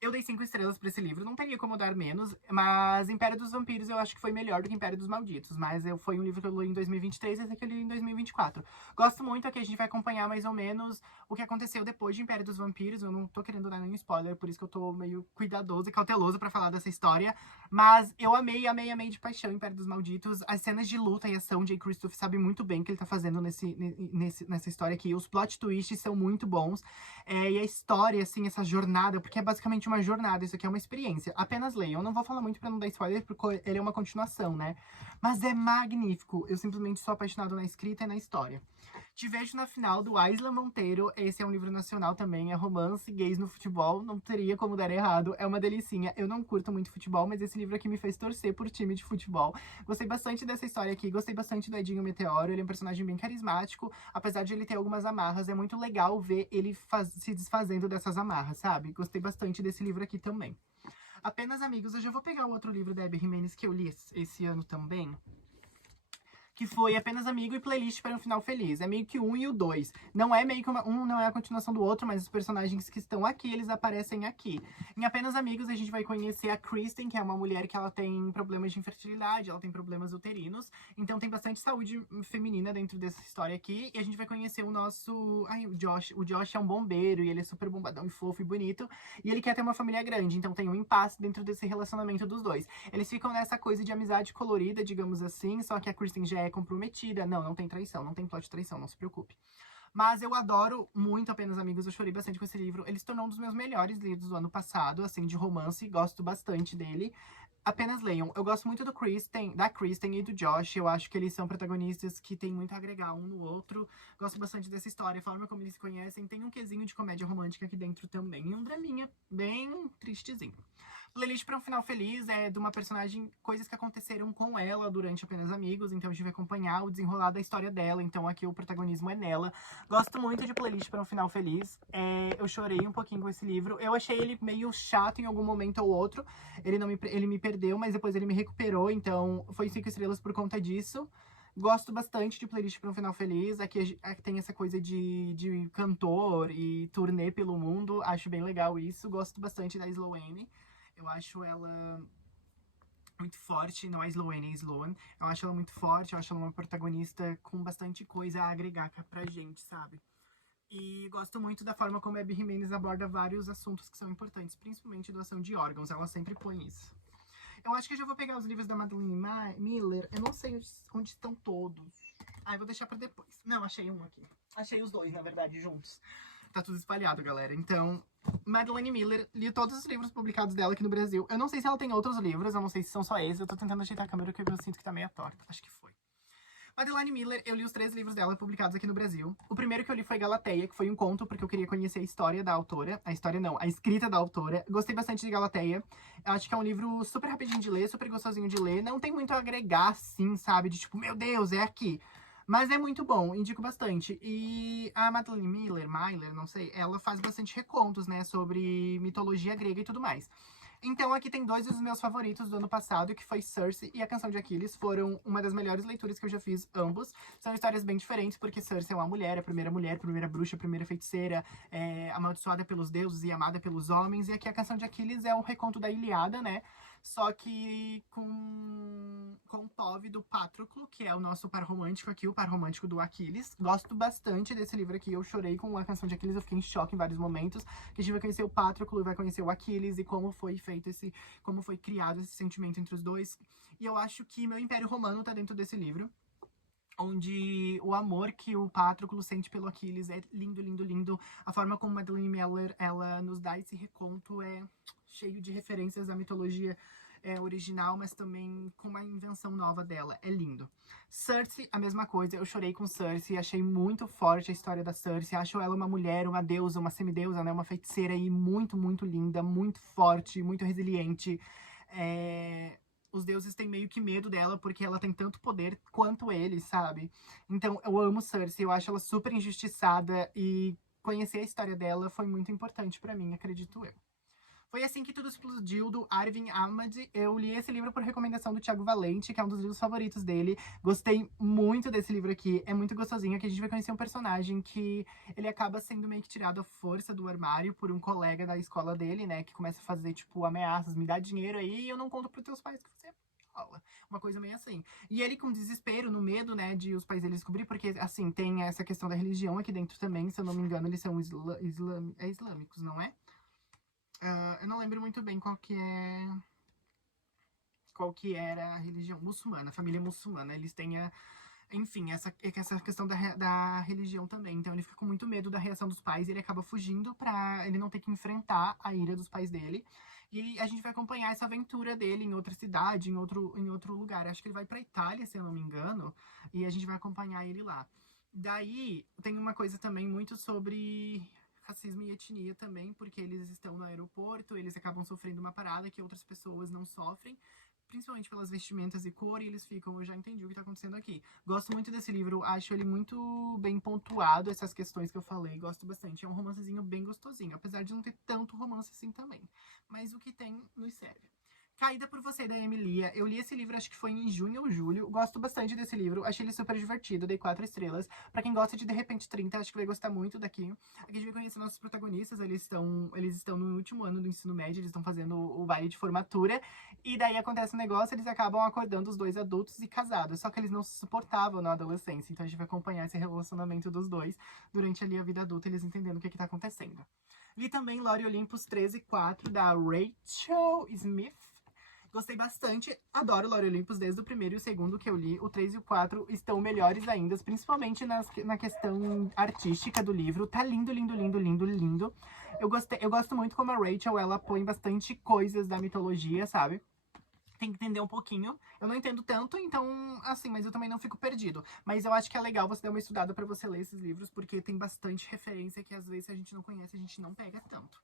Eu dei 5 estrelas pra esse livro, não teria como dar menos, mas Império dos Vampiros eu acho que foi melhor do que Império dos Malditos, mas foi um livro que eu li em 2023 e esse aqui eu li em 2024. Gosto muito, aqui a gente vai acompanhar mais ou menos o que aconteceu depois de Império dos Vampiros, eu não tô querendo dar nenhum spoiler, por isso que eu tô meio cuidadoso e cauteloso pra falar dessa história, mas eu amei de paixão Império dos Malditos, as cenas de luta e ação, Jay Kristoff sabe muito bem o que ele tá fazendo nessa história aqui, os plot twists são muito bons, e a história, assim, essa jornada, porque é basicamente uma jornada, isso aqui é uma experiência. Apenas leiam. Eu não vou falar muito pra não dar spoiler, porque ele é uma continuação, né? Mas é magnífico. Eu simplesmente sou apaixonado na escrita e na história. Te Vejo na Final, do Aisla Monteiro. Esse é um livro nacional também, é romance, gays no futebol. Não teria como dar errado. É uma delicinha. Eu não curto muito futebol, mas esse livro aqui me fez torcer por time de futebol. Gostei bastante dessa história aqui. Gostei bastante do Edinho Meteoro. Ele é um personagem bem carismático. Apesar de ele ter algumas amarras, é muito legal ver ele se desfazendo dessas amarras, sabe? Gostei bastante desse livro aqui também. Apenas Amigos, eu já vou pegar o outro livro da Abby Jimenez que eu li esse ano também, que foi Apenas Amigo e Playlist para um Final Feliz. É meio que o 1 e o 2. Não é meio que um não é a continuação do outro, mas os personagens que estão aqui, eles aparecem aqui. Em Apenas Amigos, a gente vai conhecer a Kristen, que é uma mulher que ela tem problemas de infertilidade, ela tem problemas uterinos, então tem bastante saúde feminina dentro dessa história aqui, e a gente vai conhecer o nosso... o Josh. O Josh é um bombeiro, e ele é super bombadão e fofo e bonito, e ele quer ter uma família grande, então tem um impasse dentro desse relacionamento dos dois. Eles ficam nessa coisa de amizade colorida, digamos assim, só que a Kristen já é comprometida. Não tem traição, não tem plot de traição, não se preocupe. Mas eu adoro muito Apenas Amigos, eu chorei bastante com esse livro. Ele se tornou um dos meus melhores livros do ano passado, assim, de romance, gosto bastante dele. Apenas leiam. Eu gosto muito da Kristen e do Josh, eu acho que eles são protagonistas que tem muito a agregar um no outro. Gosto bastante dessa história, a forma como eles se conhecem. Tem um quesinho de comédia romântica aqui dentro também, e um draminha bem tristezinho. Playlist para um Final Feliz é de uma personagem, coisas que aconteceram com ela durante Apenas Amigos, então a gente vai acompanhar o desenrolar da história dela, então aqui o protagonismo é nela. Gosto muito de Playlist para um Final Feliz, eu chorei um pouquinho com esse livro, eu achei ele meio chato em algum momento ou outro, ele me perdeu, mas depois ele me recuperou, então foi 5 estrelas por conta disso. Gosto bastante de Playlist para um Final Feliz, aqui tem essa coisa de cantor e turnê pelo mundo, acho bem legal isso, gosto bastante da Sloane. Eu acho ela muito forte, não é Sloane, é Sloane. Eu acho ela muito forte, eu acho ela uma protagonista com bastante coisa a agregar pra gente, sabe? E gosto muito da forma como a Abby Jimenez aborda vários assuntos que são importantes, principalmente doação de órgãos, ela sempre põe isso. Eu acho que eu já vou pegar os livros da Madeline Miller, eu não sei onde estão todos. Eu vou deixar pra depois. Não, achei um aqui. Achei os dois, na verdade, juntos. Tá tudo espalhado, galera. Então, Madeline Miller, li todos os livros publicados dela aqui no Brasil. Eu não sei se ela tem outros livros, eu não sei se são só esses. Eu tô tentando ajeitar a câmera porque eu sinto que tá meio torta. Acho que foi. Madeline Miller, eu li os 3 livros dela publicados aqui no Brasil. O primeiro que eu li foi Galateia, que foi um conto, porque eu queria conhecer a história da autora. A história não, a escrita da autora. Gostei bastante de Galateia. Acho que é um livro super rapidinho de ler, super gostosinho de ler. Não tem muito a agregar, assim, sabe? De tipo, meu Deus, é aqui. Mas é muito bom, indico bastante. E a Madeline Miller, não sei, ela faz bastante recontos, né, sobre mitologia grega e tudo mais. Então aqui tem 2 dos meus favoritos do ano passado, que foi Circe e A Canção de Aquiles. Foram uma das melhores leituras que eu já fiz, ambos. São histórias bem diferentes, porque Circe é uma mulher, a primeira bruxa, a primeira feiticeira, amaldiçoada pelos deuses e amada pelos homens. E aqui A Canção de Aquiles é um reconto da Ilíada, né? Só que com o POV do Patroclo, que é o nosso par romântico aqui, o par romântico do Aquiles. Gosto bastante desse livro aqui, eu chorei com A Canção de Aquiles, eu fiquei em choque em vários momentos. Que a gente vai conhecer o Patroclo e vai conhecer o Aquiles e como foi feito como foi criado esse sentimento entre os dois. E eu acho que Meu Império Romano tá dentro desse livro, onde o amor que o Patroclo sente pelo Aquiles é lindo, lindo, lindo. A forma como Madeline Miller, ela nos dá esse reconto é cheio de referências à mitologia original, mas também com uma invenção nova dela. É lindo. Circe, a mesma coisa. Eu chorei com Circe, achei muito forte a história da Circe. Acho ela uma mulher, uma deusa, uma semideusa, né? Uma feiticeira aí muito, muito linda, muito forte, muito resiliente. Os deuses têm meio que medo dela, porque ela tem tanto poder quanto eles, sabe? Então, eu amo Cersei, eu acho ela super injustiçada, e conhecer a história dela foi muito importante pra mim, acredito eu. Foi assim que tudo explodiu, do Arvin Ahmad. Eu li esse livro por recomendação do Thiago Valente, que é um dos livros favoritos dele. Gostei muito desse livro aqui, é muito gostosinho. Aqui a gente vai conhecer um personagem que ele acaba sendo meio que tirado à força do armário por um colega da escola dele, né? Que começa a fazer, tipo, ameaças, me dá dinheiro aí e eu não conto pros teus pais que você rola. Uma coisa meio assim. E ele com desespero, no medo, né, de os pais dele descobrir, porque, assim, tem essa questão da religião aqui dentro também, se eu não me engano, eles são islâmicos, não é? Eu não lembro muito bem qual que era a religião muçulmana, a família muçulmana. Eles têm enfim, essa questão da religião também. Então ele fica com muito medo da reação dos pais e ele acaba fugindo pra ele não ter que enfrentar a ira dos pais dele. E a gente vai acompanhar essa aventura dele em outra cidade, em outro lugar. Acho que ele vai pra Itália, se eu não me engano, e a gente vai acompanhar ele lá. Daí tem uma coisa também muito sobre racismo e etnia também, porque eles estão no aeroporto, eles acabam sofrendo uma parada que outras pessoas não sofrem, principalmente pelas vestimentas e cor, e eles ficam, eu já entendi o que tá acontecendo aqui. Gosto muito desse livro, acho ele muito bem pontuado, essas questões que eu falei, gosto bastante. É um romancezinho bem gostosinho, apesar de não ter tanto romance assim também. Mas o que tem nos serve. Caída por Você, da Emilia. Eu li esse livro, acho que foi em junho ou julho. Gosto bastante desse livro. Achei ele super divertido. Dei 4 estrelas. Pra quem gosta de Repente 30, acho que vai gostar muito daqui. Aqui a gente vai conhecer nossos protagonistas. Eles estão no último ano do ensino médio. Eles estão fazendo o baile de formatura. E daí acontece um negócio, eles acabam acordando os dois adultos e casados. Só que eles não se suportavam na adolescência. Então a gente vai acompanhar esse relacionamento dos dois durante ali a vida adulta, eles entendendo o que tá acontecendo. Li também Lore Olympus 13/4, da Rachel Smith. Gostei bastante, adoro Lore Olympus desde o primeiro e o segundo que eu li. O 3 e o 4 estão melhores ainda, principalmente na questão artística do livro. Tá lindo, lindo, lindo, lindo, lindo. Eu gosto muito como a Rachel, ela põe bastante coisas da mitologia, sabe? Tem que entender um pouquinho. Eu não entendo tanto, então, assim, mas eu também não fico perdido. Mas eu acho que é legal você dar uma estudada pra você ler esses livros, porque tem bastante referência que às vezes a gente não conhece, a gente não pega tanto.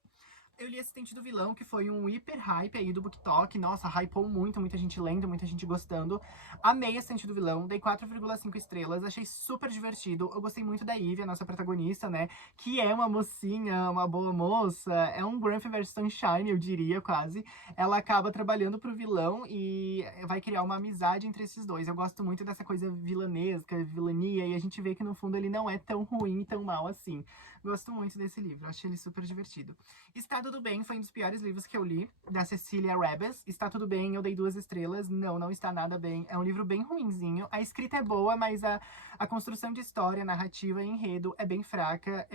Eu li Assistente do Vilão, que foi um hiper hype aí do BookTok. Nossa, hypou muito, muita gente lendo, muita gente gostando. Amei Assistente do Vilão, dei 4,5 estrelas, achei super divertido. Eu gostei muito da Ivy, a nossa protagonista, né? Que é uma mocinha, uma boa moça. É um Grumpy vs Sunshine, eu diria, quase. Ela acaba trabalhando pro vilão e vai criar uma amizade entre esses dois. Eu gosto muito dessa coisa vilanesca, vilania, e a gente vê que no fundo ele não é tão ruim e tão mal assim. Gosto muito desse livro, achei ele super divertido. Está Tudo Bem foi um dos piores livros que eu li, da Cecília Rebes. Está Tudo Bem, eu dei 2 estrelas. Não, não está nada bem. É um livro bem ruinzinho. A escrita é boa, mas a construção de história, narrativa e enredo é bem fraca.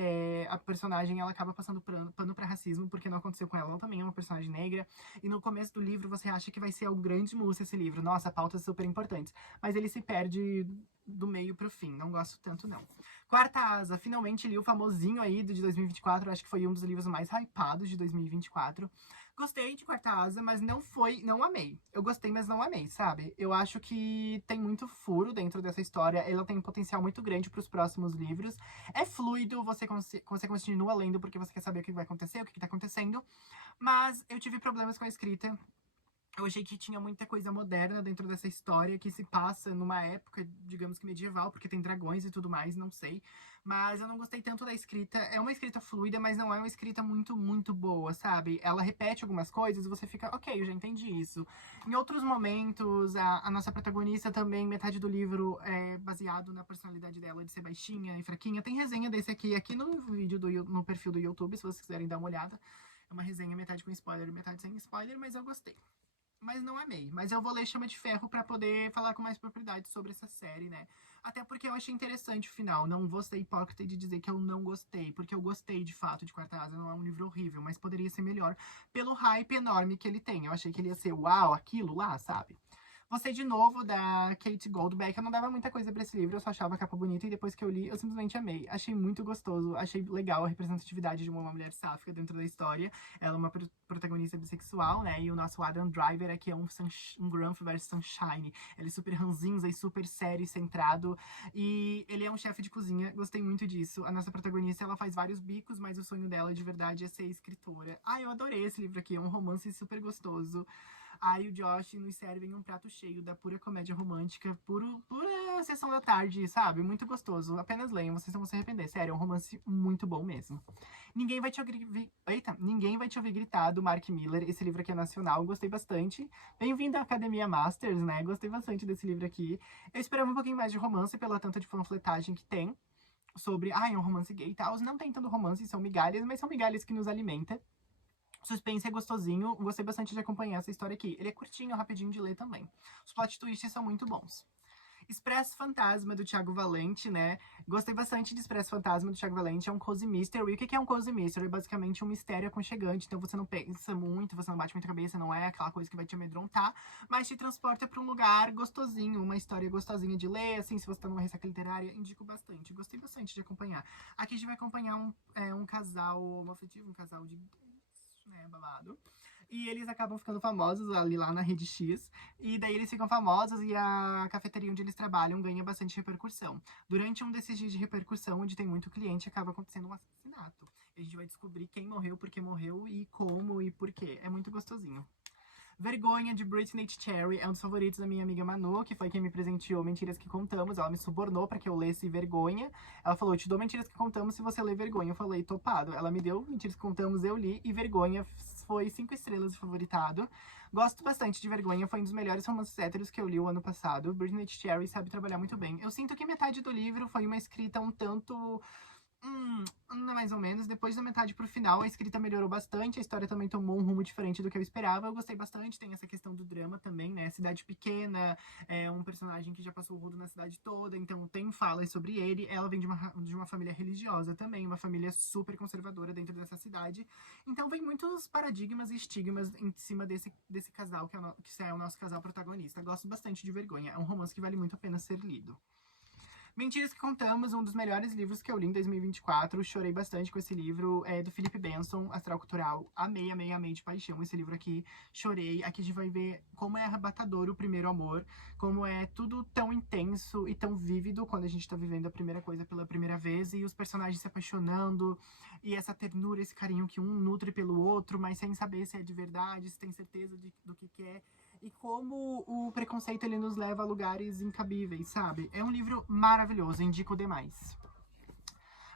A personagem, ela acaba passando pano pra racismo, porque não aconteceu com ela. Ela também é uma personagem negra. E no começo do livro, você acha que vai ser um grande mousse esse livro. Nossa, pautas super importantes. Mas ele se perde do meio pro fim. Não gosto tanto, não. Quarta Asa, finalmente li o famosinho aí de 2024, acho que foi um dos livros mais hypados de 2024. Gostei de Quarta Asa, mas não amei. Eu gostei, mas não amei, sabe? Eu acho que tem muito furo dentro dessa história, ela tem um potencial muito grande pros próximos livros. É fluido, você continua lendo porque você quer saber o que vai acontecer, o que tá acontecendo. Mas eu tive problemas com a escrita. Eu achei que tinha muita coisa moderna dentro dessa história, que se passa numa época, digamos que medieval, porque tem dragões e tudo mais, não sei. Mas eu não gostei tanto da escrita. É uma escrita fluida, mas não é uma escrita muito, muito boa, sabe? Ela repete algumas coisas e você fica, ok, eu já entendi isso. Em outros momentos, a nossa protagonista também, metade do livro é baseado na personalidade dela de ser baixinha e fraquinha. Tem resenha desse aqui no vídeo, no perfil do YouTube, se vocês quiserem dar uma olhada. É uma resenha metade com spoiler e metade sem spoiler, mas eu gostei. Mas não amei. Mas eu vou ler Chama de Ferro pra poder falar com mais propriedade sobre essa série, né? Até porque eu achei interessante o final. Não vou ser hipócrita de dizer que eu não gostei, porque eu gostei de fato de Quarta Asa. Não é um livro horrível, mas poderia ser melhor pelo hype enorme que ele tem. Eu achei que ele ia ser uau, aquilo lá, sabe? Você de Novo, da Kate Goldbeck. Eu não dava muita coisa pra esse livro, eu só achava a capa bonita. E depois que eu li, eu simplesmente amei. Achei muito gostoso, achei legal a representatividade de uma mulher sáfica dentro da história. Ela é uma protagonista bissexual, né? E o nosso Adam Driver aqui é um Grumpy vs Sunshine. Ele é super ranzinza e super sério e centrado. E ele é um chefe de cozinha, gostei muito disso. A nossa protagonista, ela faz vários bicos, mas o sonho dela de verdade é ser escritora. Ah, eu adorei esse livro aqui, é um romance super gostoso. A e o Josh nos servem um prato cheio da pura comédia romântica, pura sessão da tarde, sabe? Muito gostoso. Apenas leiam, vocês não vão se arrepender. Sério, é um romance muito bom mesmo. Ninguém vai te ouvir gritar, do Mark Miller. Esse livro aqui é nacional, gostei bastante. Bem-vindo à Academia Masters, né? Gostei bastante desse livro aqui. Eu esperava um pouquinho mais de romance pela tanta de panfletagem que tem sobre, um romance gay e tal. Não tem tanto romance, são migalhas, mas são migalhas que nos alimentam. Suspense é gostosinho, gostei bastante de acompanhar essa história aqui. Ele é curtinho, rapidinho de ler também. Os plot twists são muito bons. Expresso Fantasma, do Thiago Valente, né? Gostei bastante de Expresso Fantasma, do Thiago Valente. É um cozy mystery. O que é um cozy mystery? É basicamente um mistério aconchegante. Então você não pensa muito, você não bate muita cabeça, não é aquela coisa que vai te amedrontar, mas te transporta pra um lugar gostosinho, uma história gostosinha de ler. Assim, se você tá numa ressaca literária, indico bastante. Gostei bastante de acompanhar. Aqui a gente vai acompanhar um casal homoafetivo, um casal de... né, babado. E eles acabam ficando famosos ali lá na Rede X. E daí eles ficam famosos e a cafeteria onde eles trabalham ganha bastante repercussão. Durante um desses dias de repercussão, onde tem muito cliente, acaba acontecendo um assassinato. E a gente vai descobrir quem morreu, por que morreu e como e por quê. É muito gostosinho. Vergonha, de Britney Cherry, é um dos favoritos da minha amiga Manu, que foi quem me presenteou Mentiras que Contamos. Ela me subornou pra que eu lesse Vergonha. Ela falou, eu te dou Mentiras que Contamos se você ler Vergonha. Eu falei, topado. Ela me deu Mentiras que Contamos, eu li, e Vergonha foi 5 estrelas de favoritado. Gosto bastante de Vergonha, foi um dos melhores romances héteros que eu li o ano passado. Britney Cherry sabe trabalhar muito bem. Eu sinto que metade do livro foi uma escrita um tanto... mais ou menos. Depois da metade pro final, a escrita melhorou bastante, a história também tomou um rumo diferente do que eu esperava. Eu gostei bastante, tem essa questão do drama também, né? Cidade pequena, é um personagem que já passou o rodo na cidade toda, então tem falas sobre ele. Ela vem de uma família religiosa também, uma família super conservadora dentro dessa cidade. Então vem muitos paradigmas e estigmas em cima desse casal, que é o nosso casal protagonista. Gosto bastante de Vergonha, é um romance que vale muito a pena ser lido. Mentiras que Contamos, um dos melhores livros que eu li em 2024. Chorei bastante com esse livro. É do Philip Benson, Astral Cultural. Amei, amei, amei de paixão esse livro aqui. Chorei. Aqui a gente vai ver como é arrebatador o primeiro amor. Como é tudo tão intenso e tão vívido quando a gente tá vivendo a primeira coisa pela primeira vez. E os personagens se apaixonando. E essa ternura, esse carinho que um nutre pelo outro, mas sem saber se é de verdade, se tem certeza do que quer. E como o preconceito ele nos leva a lugares incabíveis, sabe? É um livro maravilhoso, indico demais.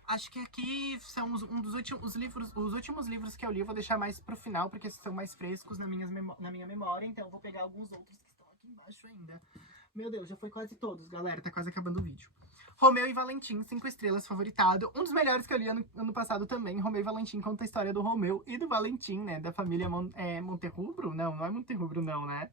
Acho que aqui são os últimos livros que eu li. Eu vou deixar mais pro final, porque são mais frescos na minha memória. Então eu vou pegar alguns outros que estão aqui embaixo ainda. Meu Deus, já foi quase todos, galera. Tá quase acabando o vídeo. Romeu e Valentim, 5 estrelas, favoritado. Um dos melhores que eu li ano passado também. Romeu e Valentim conta a história do Romeu e do Valentim, né? Da família Monterrubro? Não é Monterrubro não, né?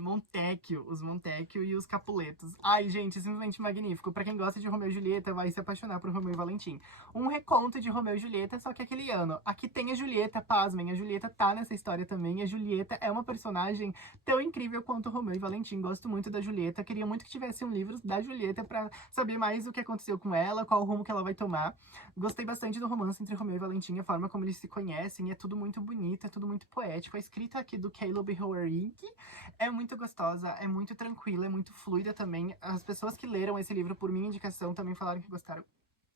Montecchio, os Montecchio e os Capuletos. Ai, gente, simplesmente magnífico. Pra quem gosta de Romeu e Julieta, vai se apaixonar por Romeu e Valentim. Um reconto de Romeu e Julieta, só que aquele ano. Aqui tem a Julieta, pasmem, a Julieta tá nessa história também. A Julieta é uma personagem tão incrível quanto Romeu e Valentim. Gosto muito da Julieta. Queria muito que tivesse um livro da Julieta pra saber mais o que aconteceu com ela, qual o rumo que ela vai tomar. Gostei bastante do romance entre Romeu e Valentim, a forma como eles se conhecem. É tudo muito bonito, é tudo muito poético. A escrita aqui do Caleb Hoerink é muito gostosa, é muito tranquila, é muito fluida também. As pessoas que leram esse livro por minha indicação também falaram que gostaram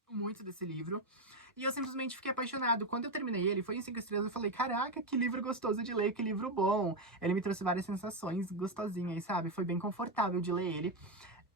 muito desse livro. E eu simplesmente fiquei apaixonado. Quando eu terminei ele, foi em 5 estrelas, eu falei, caraca, que livro gostoso de ler, que livro bom. Ele me trouxe várias sensações gostosinhas, sabe? Foi bem confortável de ler ele.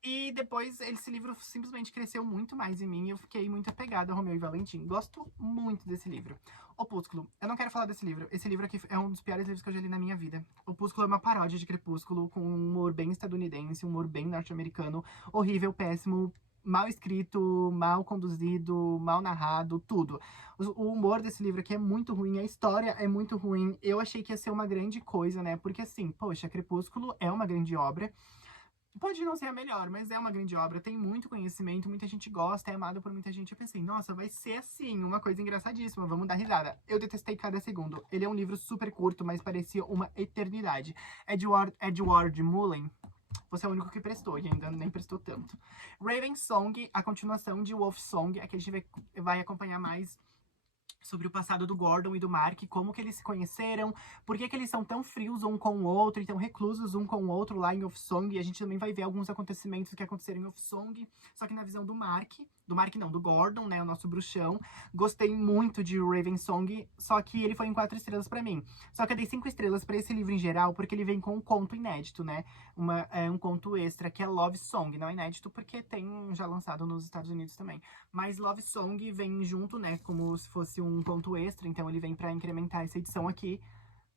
E depois, esse livro simplesmente cresceu muito mais em mim e eu fiquei muito apegada a Romeu e Valentim. Gosto muito desse livro. Opúsculo. Eu não quero falar desse livro. Esse livro aqui é um dos piores livros que eu já li na minha vida. Opúsculo é uma paródia de Crepúsculo, com um humor bem estadunidense, um humor bem norte-americano. Horrível, péssimo, mal escrito, mal conduzido, mal narrado, tudo. O humor desse livro aqui é muito ruim, a história é muito ruim. Eu achei que ia ser uma grande coisa, né? Porque assim, poxa, Crepúsculo é uma grande obra. Pode não ser a melhor, mas é uma grande obra, tem muito conhecimento, muita gente gosta, é amado por muita gente. Eu pensei, nossa, vai ser assim, uma coisa engraçadíssima, vamos dar risada. Eu detestei cada segundo. Ele é um livro super curto, mas parecia uma eternidade. Edward Mullen, você é o único que prestou e ainda nem prestou tanto. Raven Song, a continuação de Wolf Song, aqui a gente vai acompanhar mais sobre o passado do Gordon e do Mark, como que eles se conheceram, por que eles são tão frios um com o outro e tão reclusos um com o outro lá em Wolf Song. E a gente também vai ver alguns acontecimentos que aconteceram em Wolf Song, só que na visão do Mark, do Mark não, do Gordon, né, o nosso bruxão. Gostei muito de Ravensong, só que ele foi em 4 estrelas pra mim. Só que eu dei 5 estrelas pra esse livro em geral, porque ele vem com um conto inédito, né? Um conto extra, que é Love Song. Não é inédito porque tem já lançado nos Estados Unidos também. Mas Love Song vem junto, né, como se fosse um conto extra, então ele vem pra incrementar essa edição aqui.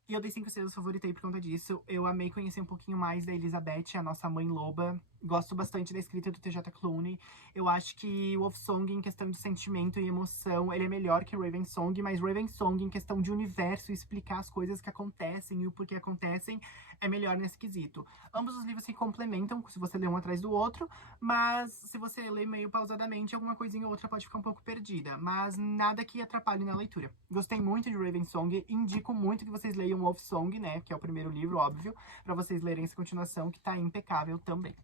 E eu dei 5 estrelas, favoritei por conta disso. Eu amei conhecer um pouquinho mais da Elizabeth, a nossa mãe loba. Gosto bastante da escrita do TJ Clooney. Eu acho que o Wolfsong, em questão de sentimento e emoção, ele é melhor que Ravensong, mas Ravensong, em questão de universo, explicar as coisas que acontecem e o porquê acontecem, é melhor nesse quesito. Ambos os livros se complementam, se você lê um atrás do outro, mas se você lê meio pausadamente, alguma coisinha ou outra pode ficar um pouco perdida. Mas nada que atrapalhe na leitura. Gostei muito de Ravensong, indico muito que vocês leiam Wolfsong, né, que é o primeiro livro, óbvio, pra vocês lerem essa continuação, que tá impecável também.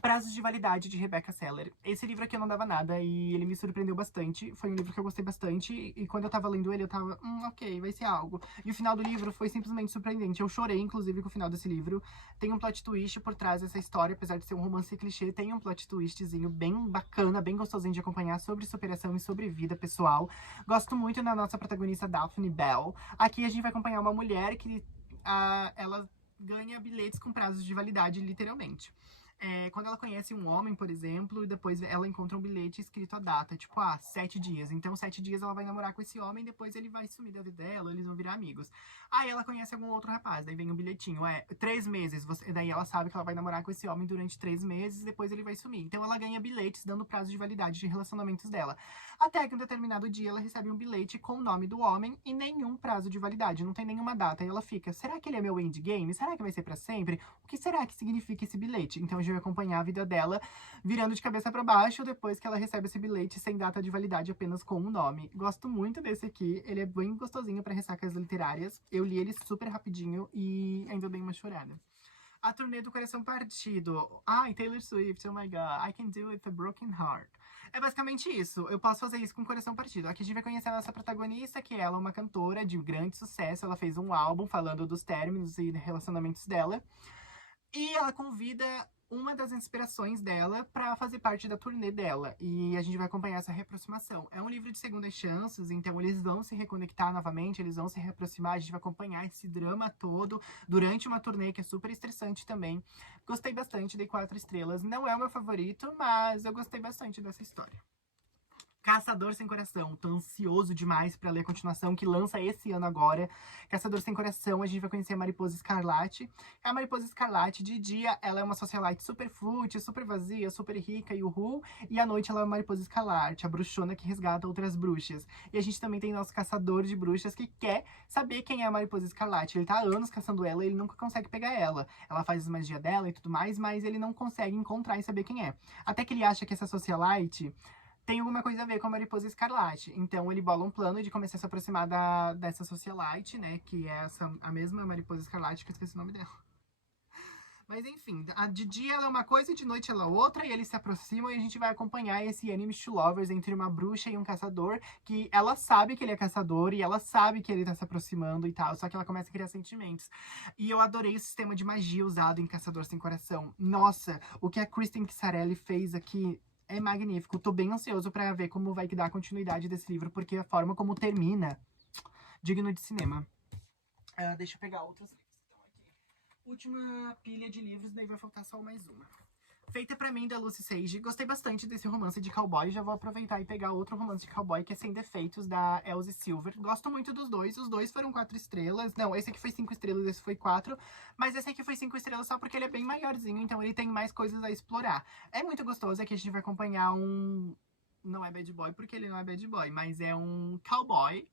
Prazos de Validade, de Rebecca Seller. Esse livro aqui eu não dava nada e ele me surpreendeu bastante. Foi um livro que eu gostei bastante e quando eu tava lendo ele eu tava, ok, vai ser algo. E o final do livro foi simplesmente surpreendente. Eu chorei, inclusive, com o final desse livro. Tem um plot twist por trás dessa história, apesar de ser um romance clichê, tem um plot twistzinho bem bacana, bem gostosinho de acompanhar sobre superação e sobre vida pessoal. Gosto muito da nossa protagonista Daphne Bell. Aqui a gente vai acompanhar uma mulher que ela ganha bilhetes com prazos de validade, literalmente. Quando ela conhece um homem, por exemplo, e depois ela encontra um bilhete escrito a data, tipo, 7 dias. Então, 7 dias ela vai namorar com esse homem, depois ele vai sumir da vida dela, eles vão virar amigos. Aí ela conhece algum outro rapaz, daí vem um bilhetinho, 3 meses, daí ela sabe que ela vai namorar com esse homem durante 3 meses, depois ele vai sumir. Então, ela ganha bilhetes dando prazo de validade de relacionamentos dela. Até que um determinado dia ela recebe um bilhete com o nome do homem e nenhum prazo de validade, não tem nenhuma data. E ela fica, será que ele é meu endgame? Será que vai ser pra sempre? O que será que significa esse bilhete? Então, a gente vai acompanhar a vida dela virando de cabeça pra baixo depois que ela recebe esse bilhete sem data de validade, apenas com um nome. Gosto muito desse aqui, ele é bem gostosinho pra ressacas literárias. Eu li ele super rapidinho e ainda dei uma chorada. A Turnê do Coração Partido. Ai, Taylor Swift, oh my god, I can do it with a broken heart. É basicamente isso, eu posso fazer isso com o coração partido. Aqui a gente vai conhecer a nossa protagonista, que ela é uma cantora de grande sucesso. Ela fez um álbum falando dos términos e relacionamentos dela. E ela convida uma das inspirações dela pra fazer parte da turnê dela. E a gente vai acompanhar essa reaproximação. É um livro de segundas chances, então eles vão se reconectar novamente, eles vão se reaproximar, a gente vai acompanhar esse drama todo durante uma turnê que é super estressante também. Gostei bastante, dei 4 estrelas. Não é o meu favorito, mas eu gostei bastante dessa história. Caçador Sem Coração. Tô ansioso demais pra ler a continuação, que lança esse ano agora. Caçador Sem Coração, a gente vai conhecer a Mariposa Escarlate. A Mariposa Escarlate, de dia, ela é uma socialite super fútil, super vazia, super rica e uhul. E à noite ela é uma Mariposa Escarlate, a bruxona que resgata outras bruxas. E a gente também tem nosso caçador de bruxas que quer saber quem é a Mariposa Escarlate. Ele tá há anos caçando ela e ele nunca consegue pegar ela. Ela faz as magias dela e tudo mais, mas ele não consegue encontrar e saber quem é. Até que ele acha que essa socialite tem alguma coisa a ver com a Mariposa Escarlate. Então ele bola um plano de começar a se aproximar dessa socialite, né? Que é a mesma Mariposa Escarlate, que eu esqueci o nome dela. Mas enfim, de dia ela é uma coisa e de noite ela é outra, e eles se aproximam e a gente vai acompanhar esse enemies to lovers entre uma bruxa e um caçador, que ela sabe que ele é caçador e ela sabe que ele tá se aproximando e tal, só que ela começa a criar sentimentos. E eu adorei o sistema de magia usado em Caçador Sem Coração. Nossa, o que a Kristen Sarelli fez aqui é magnífico. Tô bem ansioso pra ver como vai dar a continuidade desse livro, porque a forma como termina, digno de cinema. Deixa eu pegar outros livros. Última pilha de livros, daí vai faltar só mais uma. Feita pra mim, da Lucy Sage. Gostei bastante desse romance de cowboy. Já vou aproveitar e pegar outro romance de cowboy, que é Sem Defeitos, da Elsie Silver. Gosto muito dos dois. Os dois foram 4 estrelas. Não, esse aqui foi 5 estrelas, esse foi 4. Mas esse aqui foi 5 estrelas só porque ele é bem maiorzinho, então ele tem mais coisas a explorar. É muito gostoso. Aqui a gente vai acompanhar um... Não é bad boy, porque ele não é bad boy, mas é um cowboy.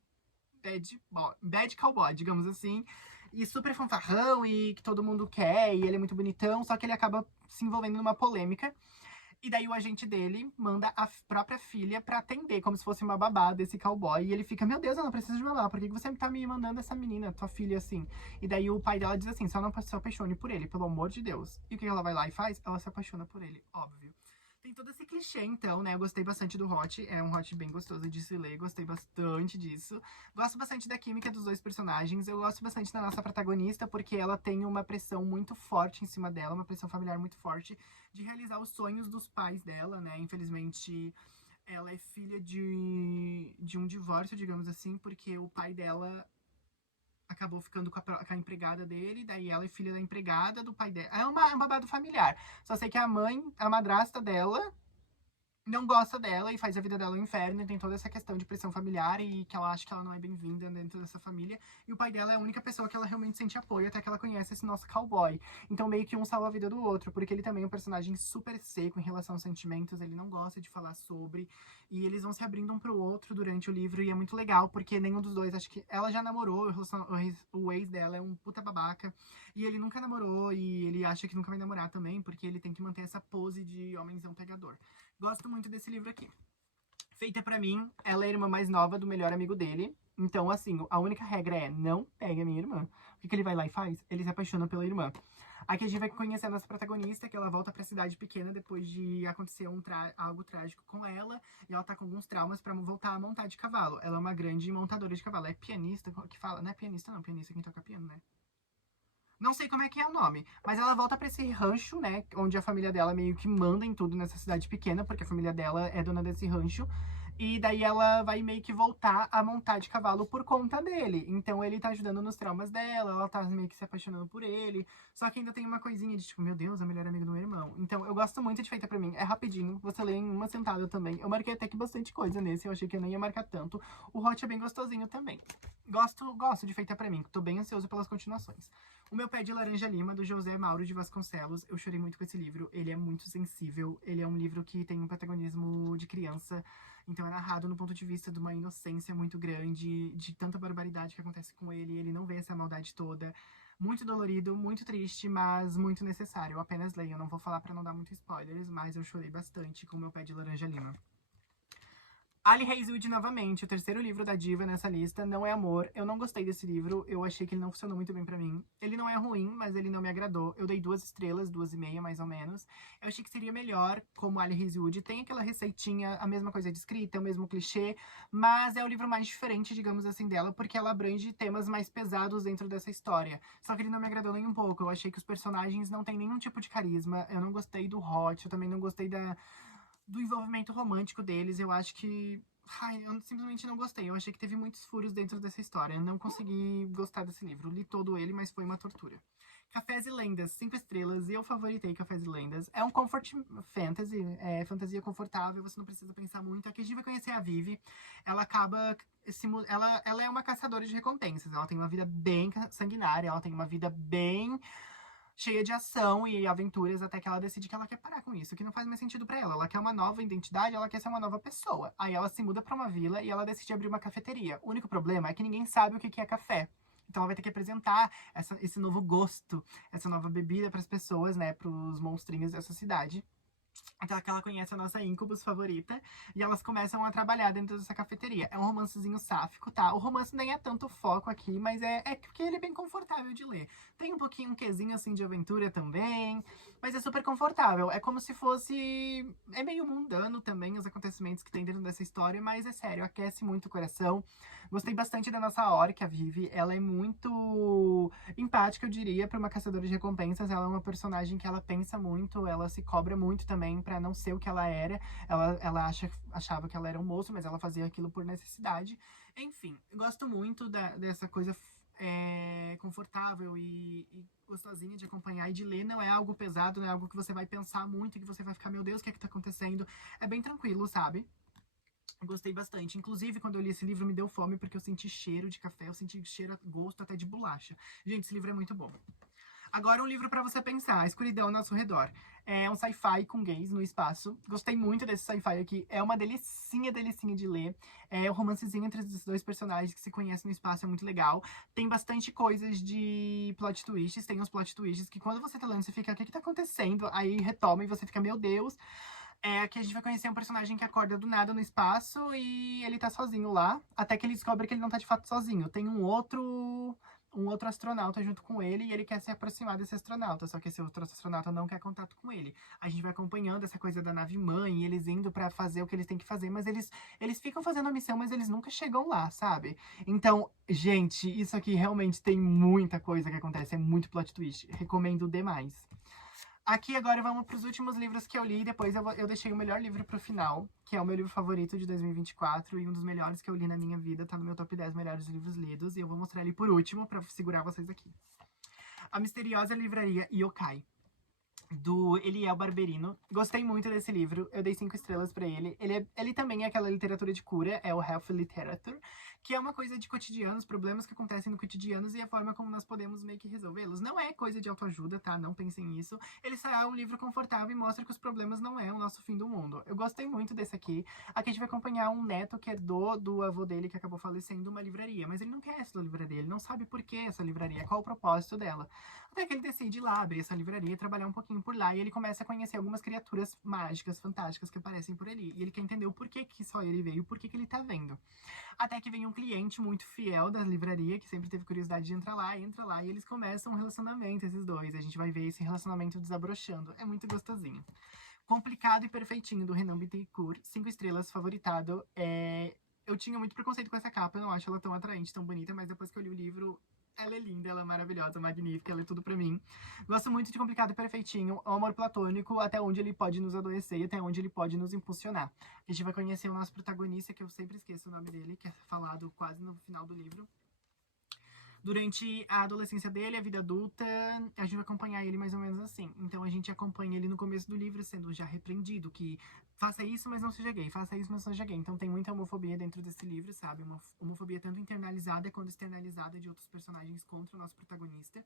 Bad cowboy, digamos assim. E super fanfarrão, e que todo mundo quer, e ele é muito bonitão, só que ele acaba se envolvendo numa polêmica. E daí o agente dele manda a própria filha pra atender, como se fosse uma babá desse cowboy. E ele fica, meu Deus, eu não preciso de babá, por que você tá me mandando essa menina, tua filha, assim? E daí o pai dela diz assim, só não se apaixone por ele, pelo amor de Deus. E o que ela vai lá e faz? Ela se apaixona por ele, óbvio. Tem todo esse clichê, então, né? Eu gostei bastante do Hot. É um Hot bem gostoso de se ler. Gostei bastante disso. Gosto bastante da química dos dois personagens. Eu gosto bastante da nossa protagonista, porque ela tem uma pressão muito forte em cima dela. Uma pressão familiar muito forte de realizar os sonhos dos pais dela, né? Infelizmente, ela é filha de um divórcio, digamos assim, porque o pai dela acabou ficando com a empregada dele, daí ela é filha da empregada do pai dela. É um babado familiar. Só sei que a mãe, a madrasta dela, não gosta dela e faz a vida dela um inferno, e tem toda essa questão de pressão familiar e que ela acha que ela não é bem-vinda dentro dessa família. E o pai dela é a única pessoa que ela realmente sente apoio, até que ela conhece esse nosso cowboy. Então meio que um salva a vida do outro, porque ele também é um personagem super seco em relação aos sentimentos, ele não gosta de falar sobre, e eles vão se abrindo um pro outro durante o livro, e é muito legal, porque nenhum dos dois, acho que ela já namorou, o ex dela é um puta babaca, e ele nunca namorou, e ele acha que nunca vai namorar também, porque ele tem que manter essa pose de homenzão pegador. Gosto muito desse livro aqui. Feita pra mim, ela é a irmã mais nova do melhor amigo dele. Então, assim, a única regra é não pegue a minha irmã. O que ele vai lá e faz? Ele se apaixona pela irmã. Aqui a gente vai conhecer a nossa protagonista, que ela volta pra cidade pequena depois de acontecer algo trágico com ela. E ela tá com alguns traumas pra voltar a montar de cavalo. Ela é uma grande montadora de cavalo. É pianista que fala. Não é pianista, não. Pianista é quem toca piano, né? Não sei como é que é o nome, mas ela volta pra esse rancho, né? Onde a família dela meio que manda em tudo nessa cidade pequena, porque a família dela é dona desse rancho. E daí ela vai meio que voltar a montar de cavalo por conta dele. Então ele tá ajudando nos traumas dela, ela tá meio que se apaixonando por ele. Só que ainda tem uma coisinha de tipo, meu Deus, a melhor amiga do meu irmão. Então eu gosto muito de Feita Pra Mim. É rapidinho, você lê em uma sentada também. Eu marquei até que bastante coisa nesse, eu achei que eu nem ia marcar tanto. O Hot é bem gostosinho também. Gosto de Feita Pra Mim, tô bem ansioso pelas continuações. O Meu Pé de Laranja Lima, do José Mauro de Vasconcelos. Eu chorei muito com esse livro, ele é muito sensível. Ele é um livro que tem um protagonismo de criança. Então é narrado no ponto de vista de uma inocência muito grande, de tanta barbaridade que acontece com ele. Ele não vê essa maldade toda. Muito dolorido, muito triste, mas muito necessário. Eu apenas leio, eu não vou falar pra não dar muitos spoilers, mas eu chorei bastante com O Meu Pé de Laranja Lima. Ali Hazelwood novamente, o terceiro livro da diva nessa lista, Não é Amor. Eu não gostei desse livro, eu achei que ele não funcionou muito bem pra mim. Ele não é ruim, mas ele não me agradou. Eu dei 2 estrelas, 2,5 mais ou menos. Eu achei que seria melhor, como Ali Hazelwood. Tem aquela receitinha, a mesma coisa de escrita, o mesmo clichê, mas é o livro mais diferente, digamos assim, dela, porque ela abrange temas mais pesados dentro dessa história. Só que ele não me agradou nem um pouco. Eu achei que os personagens não têm nenhum tipo de carisma. Eu não gostei do Hot, eu também não gostei do envolvimento romântico deles. Eu acho que... Ai, eu simplesmente não gostei. Eu achei que teve muitos furos dentro dessa história. Não consegui gostar desse livro. Li todo ele, mas foi uma tortura. Cafés e Lendas, 5 estrelas. Eu favoritei Cafés e Lendas. É um comfort fantasy, é fantasia confortável, você não precisa pensar muito. Aqui a gente vai conhecer a Vivi. Ela acaba... Ela é uma caçadora de recompensas. Ela tem uma vida bem sanguinária, ela tem uma vida bem cheia de ação e aventuras, até que ela decide que ela quer parar com isso, que não faz mais sentido pra ela. Ela quer uma nova identidade, ela quer ser uma nova pessoa. Aí ela se muda pra uma vila e ela decide abrir uma cafeteria. O único problema é que ninguém sabe o que é café. Então ela vai ter que apresentar esse novo gosto, essa nova bebida pras pessoas, né, pros monstrinhos dessa cidade. Então que ela conhece a nossa Incubus favorita, e elas começam a trabalhar dentro dessa cafeteria. É um romancezinho sáfico, tá? O romance nem é tanto foco aqui, mas é porque ele é bem confortável de ler. Tem um pouquinho, um quesinho assim de aventura também, mas é super confortável. É como se fosse... É meio mundano também os acontecimentos que tem dentro dessa história, mas é sério, aquece muito o coração. Gostei bastante da nossa Orc, a Vivi. Ela é muito empática, eu diria, pra uma caçadora de recompensas. Ela é uma personagem que ela pensa muito, ela se cobra muito também pra não ser o que ela era. Ela achava que ela era um moço, mas ela fazia aquilo por necessidade. Enfim, eu gosto muito dessa coisa confortável e gostosinha de acompanhar e de ler. Não é algo pesado, não é algo que você vai pensar muito, que você vai ficar, meu Deus, o que é que tá acontecendo? É bem tranquilo, sabe? Gostei bastante. Inclusive, quando eu li esse livro, me deu fome, porque eu senti cheiro de café, eu senti cheiro, gosto até de bolacha. Gente, esse livro é muito bom. Agora um livro pra você pensar, A Escuridão ao Nosso Redor. É um sci-fi com gays no espaço. Gostei muito desse sci-fi aqui. É uma delicinha de ler. É um romancezinho entre os dois personagens que se conhecem no espaço, é muito legal. Tem bastante coisas de plot twists. Tem uns plot twists que quando você tá lendo, você fica, o que que tá acontecendo? Aí retoma e você fica, meu Deus. Aqui a gente vai conhecer um personagem que acorda do nada no espaço e ele tá sozinho lá, até que ele descobre que ele não tá de fato sozinho. Tem um outro um outro astronauta junto com ele e ele quer se aproximar desse astronauta, só que esse outro astronauta não quer contato com ele. A gente vai acompanhando essa coisa da nave-mãe, eles indo pra fazer o que eles têm que fazer, mas eles ficam fazendo a missão, mas eles nunca chegam lá, sabe? Então, gente, isso aqui realmente tem muita coisa que acontece, é muito plot twist. Recomendo demais. Aqui agora vamos para os últimos livros que eu li, depois eu deixei o melhor livro pro final, que é o meu livro favorito de 2024 e um dos melhores que eu li na minha vida, tá no meu top 10 melhores livros lidos, e eu vou mostrar ele por último pra segurar vocês aqui. A Misteriosa Livraria Yokai, do Eliel Barberino. Gostei muito desse livro, eu dei 5 estrelas pra ele. Ele também é aquela literatura de cura, é o Health Literature, que é uma coisa de cotidianos, problemas que acontecem no cotidiano e a forma como nós podemos meio que resolvê-los. Não é coisa de autoajuda, tá? Não pensem nisso. Ele só é um livro confortável e mostra que os problemas não é o nosso fim do mundo. Eu gostei muito desse aqui. Aqui a gente vai acompanhar um neto que herdou do avô dele, que acabou falecendo, uma livraria. Mas ele não quer essa livraria, ele não sabe por que essa livraria, qual o propósito dela. Até que ele decide ir lá, abrir essa livraria, trabalhar um pouquinho por lá, e ele começa a conhecer algumas criaturas mágicas, fantásticas, que aparecem por ali. E ele quer entender o porquê que só ele veio, o porquê que ele tá vendo. Até que vem um cliente muito fiel da livraria, que sempre teve curiosidade de entrar lá, e entra lá, e eles começam um relacionamento, esses dois. A gente vai ver esse relacionamento desabrochando. É muito gostosinho. Complicado e Perfeitinho, do Renan Bittencourt. 5 estrelas, favoritado. Eu tinha muito preconceito com essa capa, eu não acho ela tão atraente, tão bonita, mas depois que eu li o livro, ela é linda, ela é maravilhosa, magnífica, ela é tudo pra mim. Gosto muito de Complicado e Perfeitinho, o amor platônico, até onde ele pode nos adoecer e até onde ele pode nos impulsionar. A gente vai conhecer o nosso protagonista, que eu sempre esqueço o nome dele, que é falado quase no final do livro. Durante a adolescência dele, a vida adulta, a gente vai acompanhar ele mais ou menos assim. Então a gente acompanha ele no começo do livro sendo já repreendido, que faça isso, mas não seja gay, faça isso, mas não seja gay. Então tem muita homofobia dentro desse livro, sabe? Uma homofobia tanto internalizada quanto externalizada de outros personagens contra o nosso protagonista.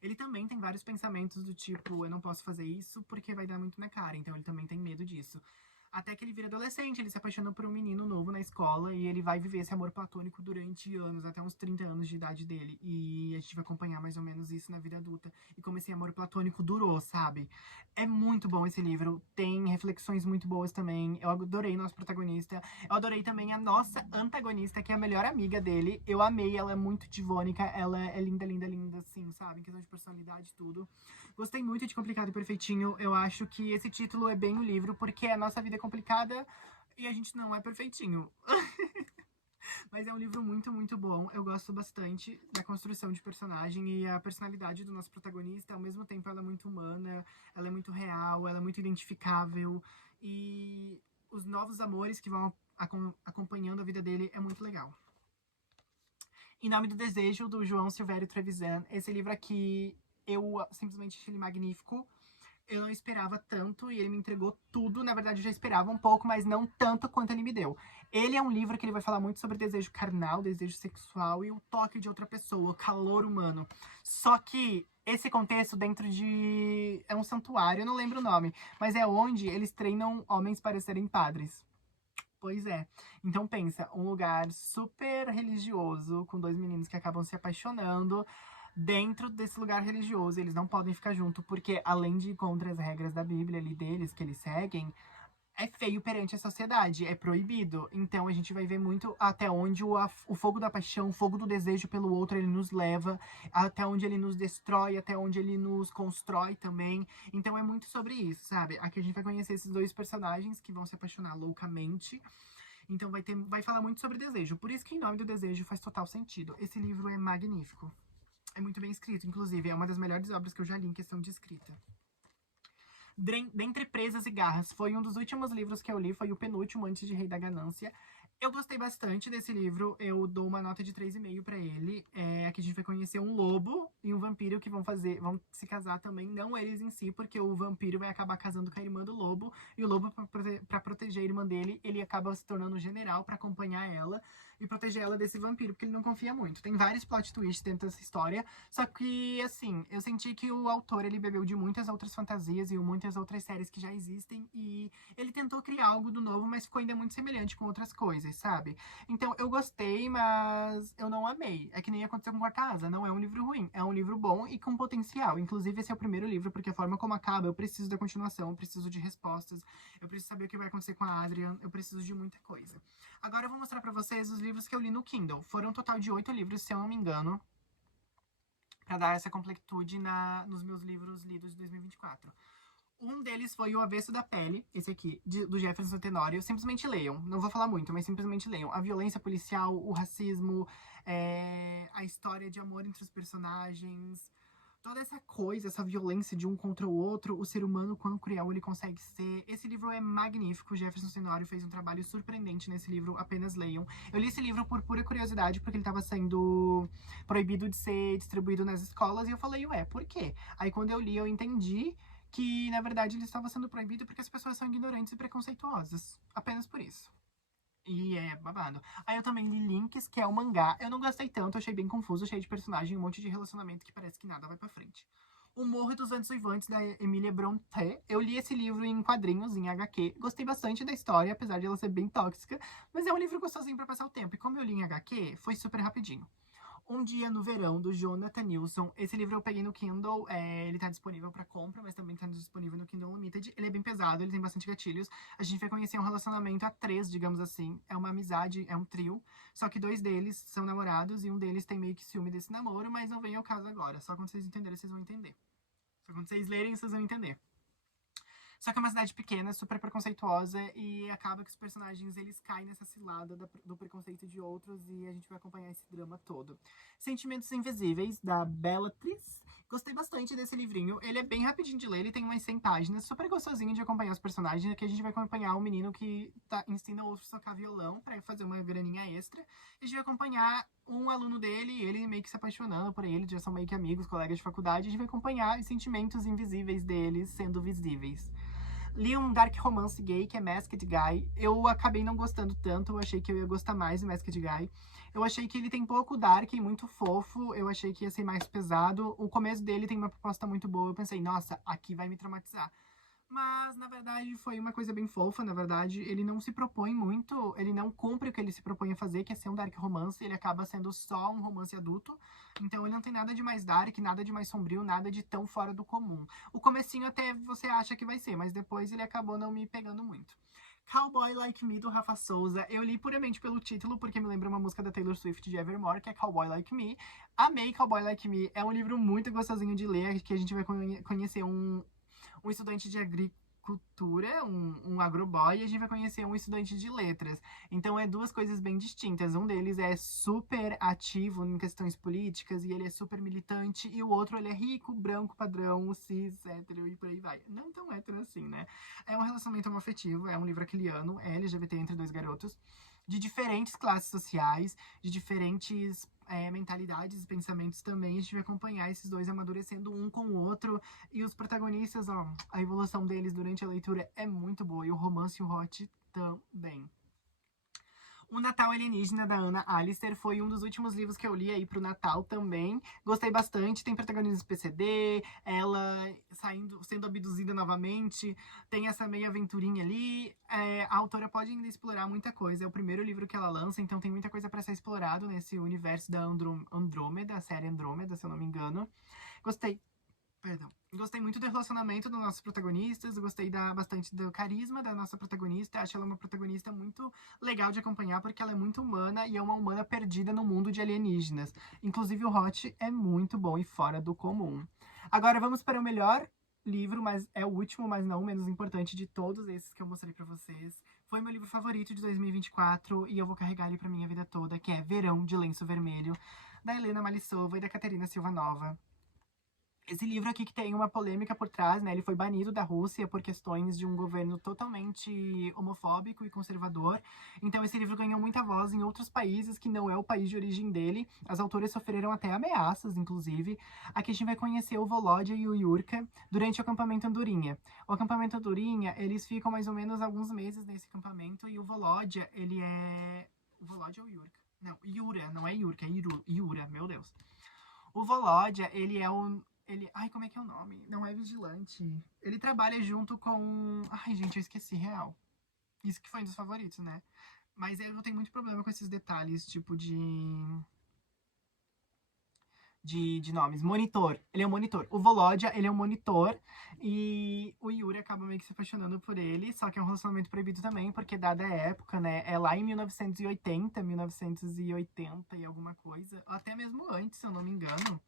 Ele também tem vários pensamentos do tipo, eu não posso fazer isso porque vai dar muito na cara. Então ele também tem medo disso. Até que ele vira adolescente, ele se apaixona por um menino novo na escola e ele vai viver esse amor platônico durante anos, até uns 30 anos de idade dele. E a gente vai acompanhar mais ou menos isso na vida adulta. E como esse amor platônico durou, sabe? É muito bom esse livro, tem reflexões muito boas também. Eu adorei nosso protagonista. Eu adorei também a nossa antagonista, que é a melhor amiga dele. Eu amei, ela é muito divônica, ela é linda, linda, linda, assim, sabe? Em questão de personalidade e tudo. Gostei muito de Complicado e Perfeitinho. Eu acho que esse título é bem o livro, porque a nossa vida é complicada e a gente não é perfeitinho. Mas é um livro muito, muito bom. Eu gosto bastante da construção de personagem e a personalidade do nosso protagonista. Ao mesmo tempo, ela é muito humana, ela é muito real, ela é muito identificável. E os novos amores que vão acompanhando a vida dele é muito legal. Em Nome do Desejo, do João Silvério Trevisan. Esse livro aqui, eu simplesmente achei ele magnífico. Eu não esperava tanto e ele me entregou tudo. Na verdade, eu já esperava um pouco, mas não tanto quanto ele me deu. Ele é um livro que ele vai falar muito sobre desejo carnal, desejo sexual e o toque de outra pessoa, o calor humano. Só que esse contexto dentro de... é um santuário, eu não lembro o nome, mas é onde eles treinam homens para serem padres. Pois é. Então pensa, um lugar super religioso, com dois meninos que acabam se apaixonando dentro desse lugar religioso. Eles não podem ficar junto, porque além de ir contra as regras da Bíblia ali deles, que eles seguem, é feio perante a sociedade, é proibido. Então a gente vai ver muito até onde o fogo da paixão, o fogo do desejo pelo outro, ele nos leva, até onde ele nos destrói, até onde ele nos constrói também. Então é muito sobre isso, sabe? Aqui a gente vai conhecer esses dois personagens que vão se apaixonar loucamente. Então vai falar muito sobre desejo. Por isso que Em Nome do Desejo faz total sentido. Esse livro é magnífico. É muito bem escrito, inclusive. É uma das melhores obras que eu já li em questão de escrita. Dentre Presas e Garras, foi um dos últimos livros que eu li, foi o penúltimo antes de Rei da Ganância. Eu gostei bastante desse livro, eu dou uma nota de 3,5 pra ele. Aqui a gente vai conhecer um lobo e um vampiro que vão se casar também, não eles em si, porque o vampiro vai acabar casando com a irmã do lobo, e o lobo, pra proteger a irmã dele, ele acaba se tornando um general pra acompanhar ela e proteger ela desse vampiro, porque ele não confia muito. Tem vários plot twists dentro dessa história, só que, assim, eu senti que o autor, ele bebeu de muitas outras fantasias e muitas outras séries que já existem, e ele tentou criar algo do novo, mas ficou ainda muito semelhante com outras coisas, sabe? Então, eu gostei, mas eu não amei. É que nem aconteceu com Quarta Asa, não é um livro ruim, é um livro bom e com potencial. Inclusive, esse é o primeiro livro, porque a forma como acaba, eu preciso da continuação, eu preciso de respostas, eu preciso saber o que vai acontecer com a Adrian, eu preciso de muita coisa. Agora eu vou mostrar pra vocês os livros que eu li no Kindle. Foram um total de 8 livros, se eu não me engano. pra dar essa completude nos meus livros lidos de 2024. Um deles foi O Avesso da Pele, esse aqui, do Jefferson Tenório. Simplesmente leiam. Não vou falar muito, mas simplesmente leiam. A violência policial, o racismo, a história de amor entre os personagens, toda essa coisa, essa violência de um contra o outro, o ser humano, quão cruel ele consegue ser. Esse livro é magnífico. O Jefferson Tenório fez um trabalho surpreendente nesse livro. Apenas leiam. Eu li esse livro por pura curiosidade, porque ele estava sendo proibido de ser distribuído nas escolas. E eu falei, ué, por quê? Aí quando eu li, eu entendi que, na verdade, ele estava sendo proibido porque as pessoas são ignorantes e preconceituosas. Apenas por isso. E é babado. Aí eu também li Links, que é um mangá. Eu não gostei tanto, achei bem confuso, cheio de personagem, um monte de relacionamento que parece que nada vai pra frente. O Morro dos Ventos Uivantes, da Emília Brontë. Eu li esse livro em quadrinhos, em HQ. Gostei bastante da história, apesar de ela ser bem tóxica. Mas é um livro gostosinho pra passar o tempo. E como eu li em HQ, foi super rapidinho. Um Dia no Verão, do Jonathan Nilson. Esse livro eu peguei no Kindle, ele tá disponível pra compra, mas também tá disponível no Kindle Unlimited. Ele é bem pesado, ele tem bastante gatilhos. A gente vai conhecer um relacionamento a três, digamos assim. É uma amizade, é um trio. Só que dois deles são namorados e um deles tem meio que ciúme desse namoro, mas não vem ao caso agora. Só quando vocês entenderem, vocês vão entender. Só quando vocês lerem, vocês vão entender. Só que é uma cidade pequena, super preconceituosa, e acaba que os personagens, eles caem nessa cilada do preconceito de outros, e a gente vai acompanhar esse drama todo. Sentimentos Invisíveis, da Bellatrix. Gostei bastante desse livrinho. Ele é bem rapidinho de ler, ele tem umas 100 páginas, super gostosinho de acompanhar os personagens. Aqui a gente vai acompanhar um menino que ensina o outro a tocar violão pra fazer uma graninha extra. E a gente vai acompanhar um aluno dele, ele meio que se apaixonando por ele, já são meio que amigos, colegas de faculdade. A gente vai acompanhar os sentimentos invisíveis deles sendo visíveis. Li um dark romance gay, que é Masked Guy. Eu acabei não gostando tanto, eu achei que eu ia gostar mais do Masked Guy. Eu achei que ele tem pouco dark e muito fofo, eu achei que ia ser mais pesado. O começo dele tem uma proposta muito boa, eu pensei, nossa, aqui vai me traumatizar. Mas, na verdade, foi uma coisa bem fofa. Na verdade, ele não se propõe muito, ele não cumpre o que ele se propõe a fazer, que é ser um dark romance. Ele acaba sendo só um romance adulto. Então ele não tem nada de mais dark, nada de mais sombrio, nada de tão fora do comum. O comecinho até você acha que vai ser, mas depois ele acabou não me pegando muito. Cowboy Like Me, do Rafa Souza. Eu li puramente pelo título, porque me lembra uma música da Taylor Swift de Evermore, que é Cowboy Like Me. Amei Cowboy Like Me. É um livro muito gostosinho de ler, que a gente vai conhecer um estudante de agricultura, um agroboy, e a gente vai conhecer um estudante de letras. Então é duas coisas bem distintas. Um deles é super ativo em questões políticas e ele é super militante, e o outro ele é rico, branco, padrão, cis, hétero e por aí vai. Não tão hétero assim, né? É um relacionamento homoafetivo, é um livro aquiliano, é LGBT entre dois garotos, de diferentes classes sociais, de diferentes mentalidades e pensamentos também. A gente vai acompanhar esses dois amadurecendo um com o outro. E os protagonistas, ó, a evolução deles durante a leitura é muito boa. E o romance e o hot também. O Natal Alienígena, da Ana Alister, foi um dos últimos livros que eu li aí pro Natal também. Gostei bastante, tem protagonismo PCD, ela sendo abduzida novamente, tem essa meia aventurinha ali. A autora pode ainda explorar muita coisa, é o primeiro livro que ela lança, então tem muita coisa para ser explorado nesse universo da Andrômeda, a série Andrômeda, se eu não me engano. Gostei muito do relacionamento dos nossos protagonistas, gostei bastante do carisma da nossa protagonista. Acho ela uma protagonista muito legal de acompanhar, porque ela é muito humana e é uma humana perdida no mundo de alienígenas. Inclusive o Hot é muito bom e fora do comum. Agora vamos para o melhor livro, mas é o último, mas não o menos importante de todos esses que eu mostrei pra vocês. Foi meu livro favorito de 2024 e eu vou carregar ele pra minha vida toda, que é Verão, de Lenço Vermelho, da Helena Malissova e da Caterina Silvanova. Esse livro aqui que tem uma polêmica por trás, né? Ele foi banido da Rússia por questões de um governo totalmente homofóbico e conservador. Então esse livro ganhou muita voz em outros países que não é o país de origem dele. As autoras sofreram até ameaças, inclusive. Aqui a gente vai conhecer o Volodya e o Yurka durante o acampamento Andorinha. O acampamento Andorinha, eles ficam mais ou menos alguns meses nesse acampamento, e o Volodya, ele é... O Volodya ou Yurka? Não, Yura, não é Yurka, é Yura, meu Deus. O Volodya, ele é um... Ai, como é que é o nome? Não é vigilante. Ele trabalha junto com... Ai, gente, eu esqueci, real. Isso que foi um dos favoritos, né? Mas eu tenho muito problema com esses detalhes, tipo de nomes. Monitor. Ele é um monitor. O Volodya, ele é um monitor. E o Yuri acaba meio que se apaixonando por ele. Só que é um relacionamento proibido também, porque dada a época, né? É lá em 1980 e alguma coisa. Ou até mesmo antes, se eu não me engano.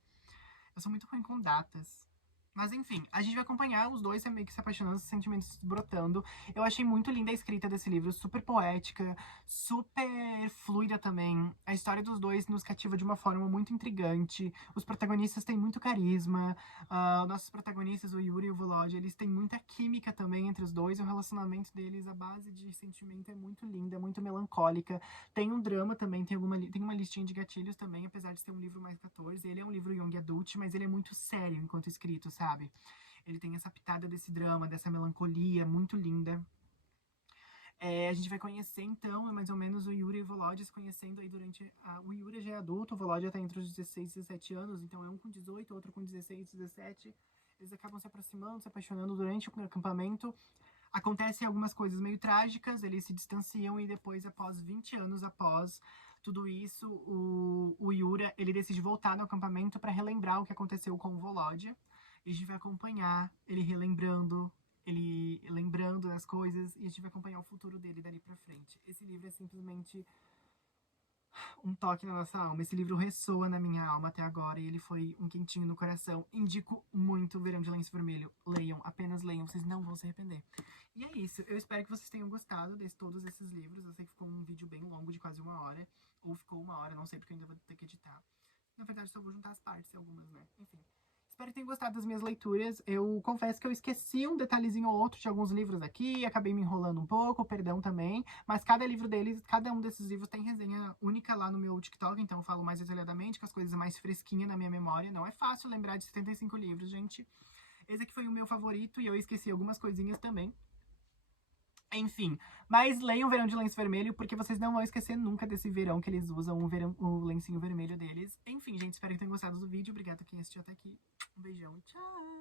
Eu sou muito ruim com datas. Mas enfim, a gente vai acompanhar os dois meio que se apaixonando, os sentimentos brotando. Eu achei muito linda a escrita desse livro, super poética, super fluida também. A história dos dois nos cativa de uma forma muito intrigante. Os protagonistas têm muito carisma. Nossos protagonistas, o Yuri e o Volodya, eles têm muita química também entre os dois. O relacionamento deles, a base de sentimento é muito linda, muito melancólica. Tem um drama também, tem uma listinha de gatilhos também, apesar de ser um livro mais 14. Ele é um livro young adult, mas ele é muito sério enquanto escrito, sabe? Ele tem essa pitada desse drama, dessa melancolia muito linda. A gente vai conhecer, então, mais ou menos o Yuri e o Volodya se conhecendo aí durante... O Yuri já é adulto, o Volodya tá entre os 16 e 17 anos, então é um com 18, outro com 16, 17. Eles acabam se aproximando, se apaixonando durante o acampamento. Acontecem algumas coisas meio trágicas, eles se distanciam e depois, após 20 anos após tudo isso, o Yura, ele decide voltar no acampamento para relembrar o que aconteceu com o Volodya. E a gente vai acompanhar ele relembrando, ele lembrando das coisas, e a gente vai acompanhar o futuro dele dali pra frente. Esse livro é simplesmente um toque na nossa alma. Esse livro ressoa na minha alma até agora, e ele foi um quentinho no coração. Indico muito o Verão de Lenço Vermelho. Leiam, apenas leiam, vocês não vão se arrepender. E é isso, eu espero que vocês tenham gostado de todos esses livros. Eu sei que ficou um vídeo bem longo, de quase 1 hora, ou ficou 1 hora, não sei, porque eu ainda vou ter que editar. Na verdade, só vou juntar as partes, algumas, né? Enfim. Espero que tenham gostado das minhas leituras. Eu confesso que eu esqueci um detalhezinho ou outro de alguns livros aqui, acabei me enrolando um pouco, perdão também. Mas cada um desses livros tem resenha única lá no meu TikTok, então eu falo mais detalhadamente, com as coisas mais fresquinhas na minha memória. Não é fácil lembrar de 75 livros, gente. Esse aqui foi o meu favorito e eu esqueci algumas coisinhas também. Enfim, mas leiam o Verão de Lenço Vermelho, porque vocês não vão esquecer nunca desse verão que eles usam, o lencinho vermelho deles. Enfim, gente, espero que tenham gostado do vídeo. Obrigada a quem assistiu até aqui. Um beijão e tchau!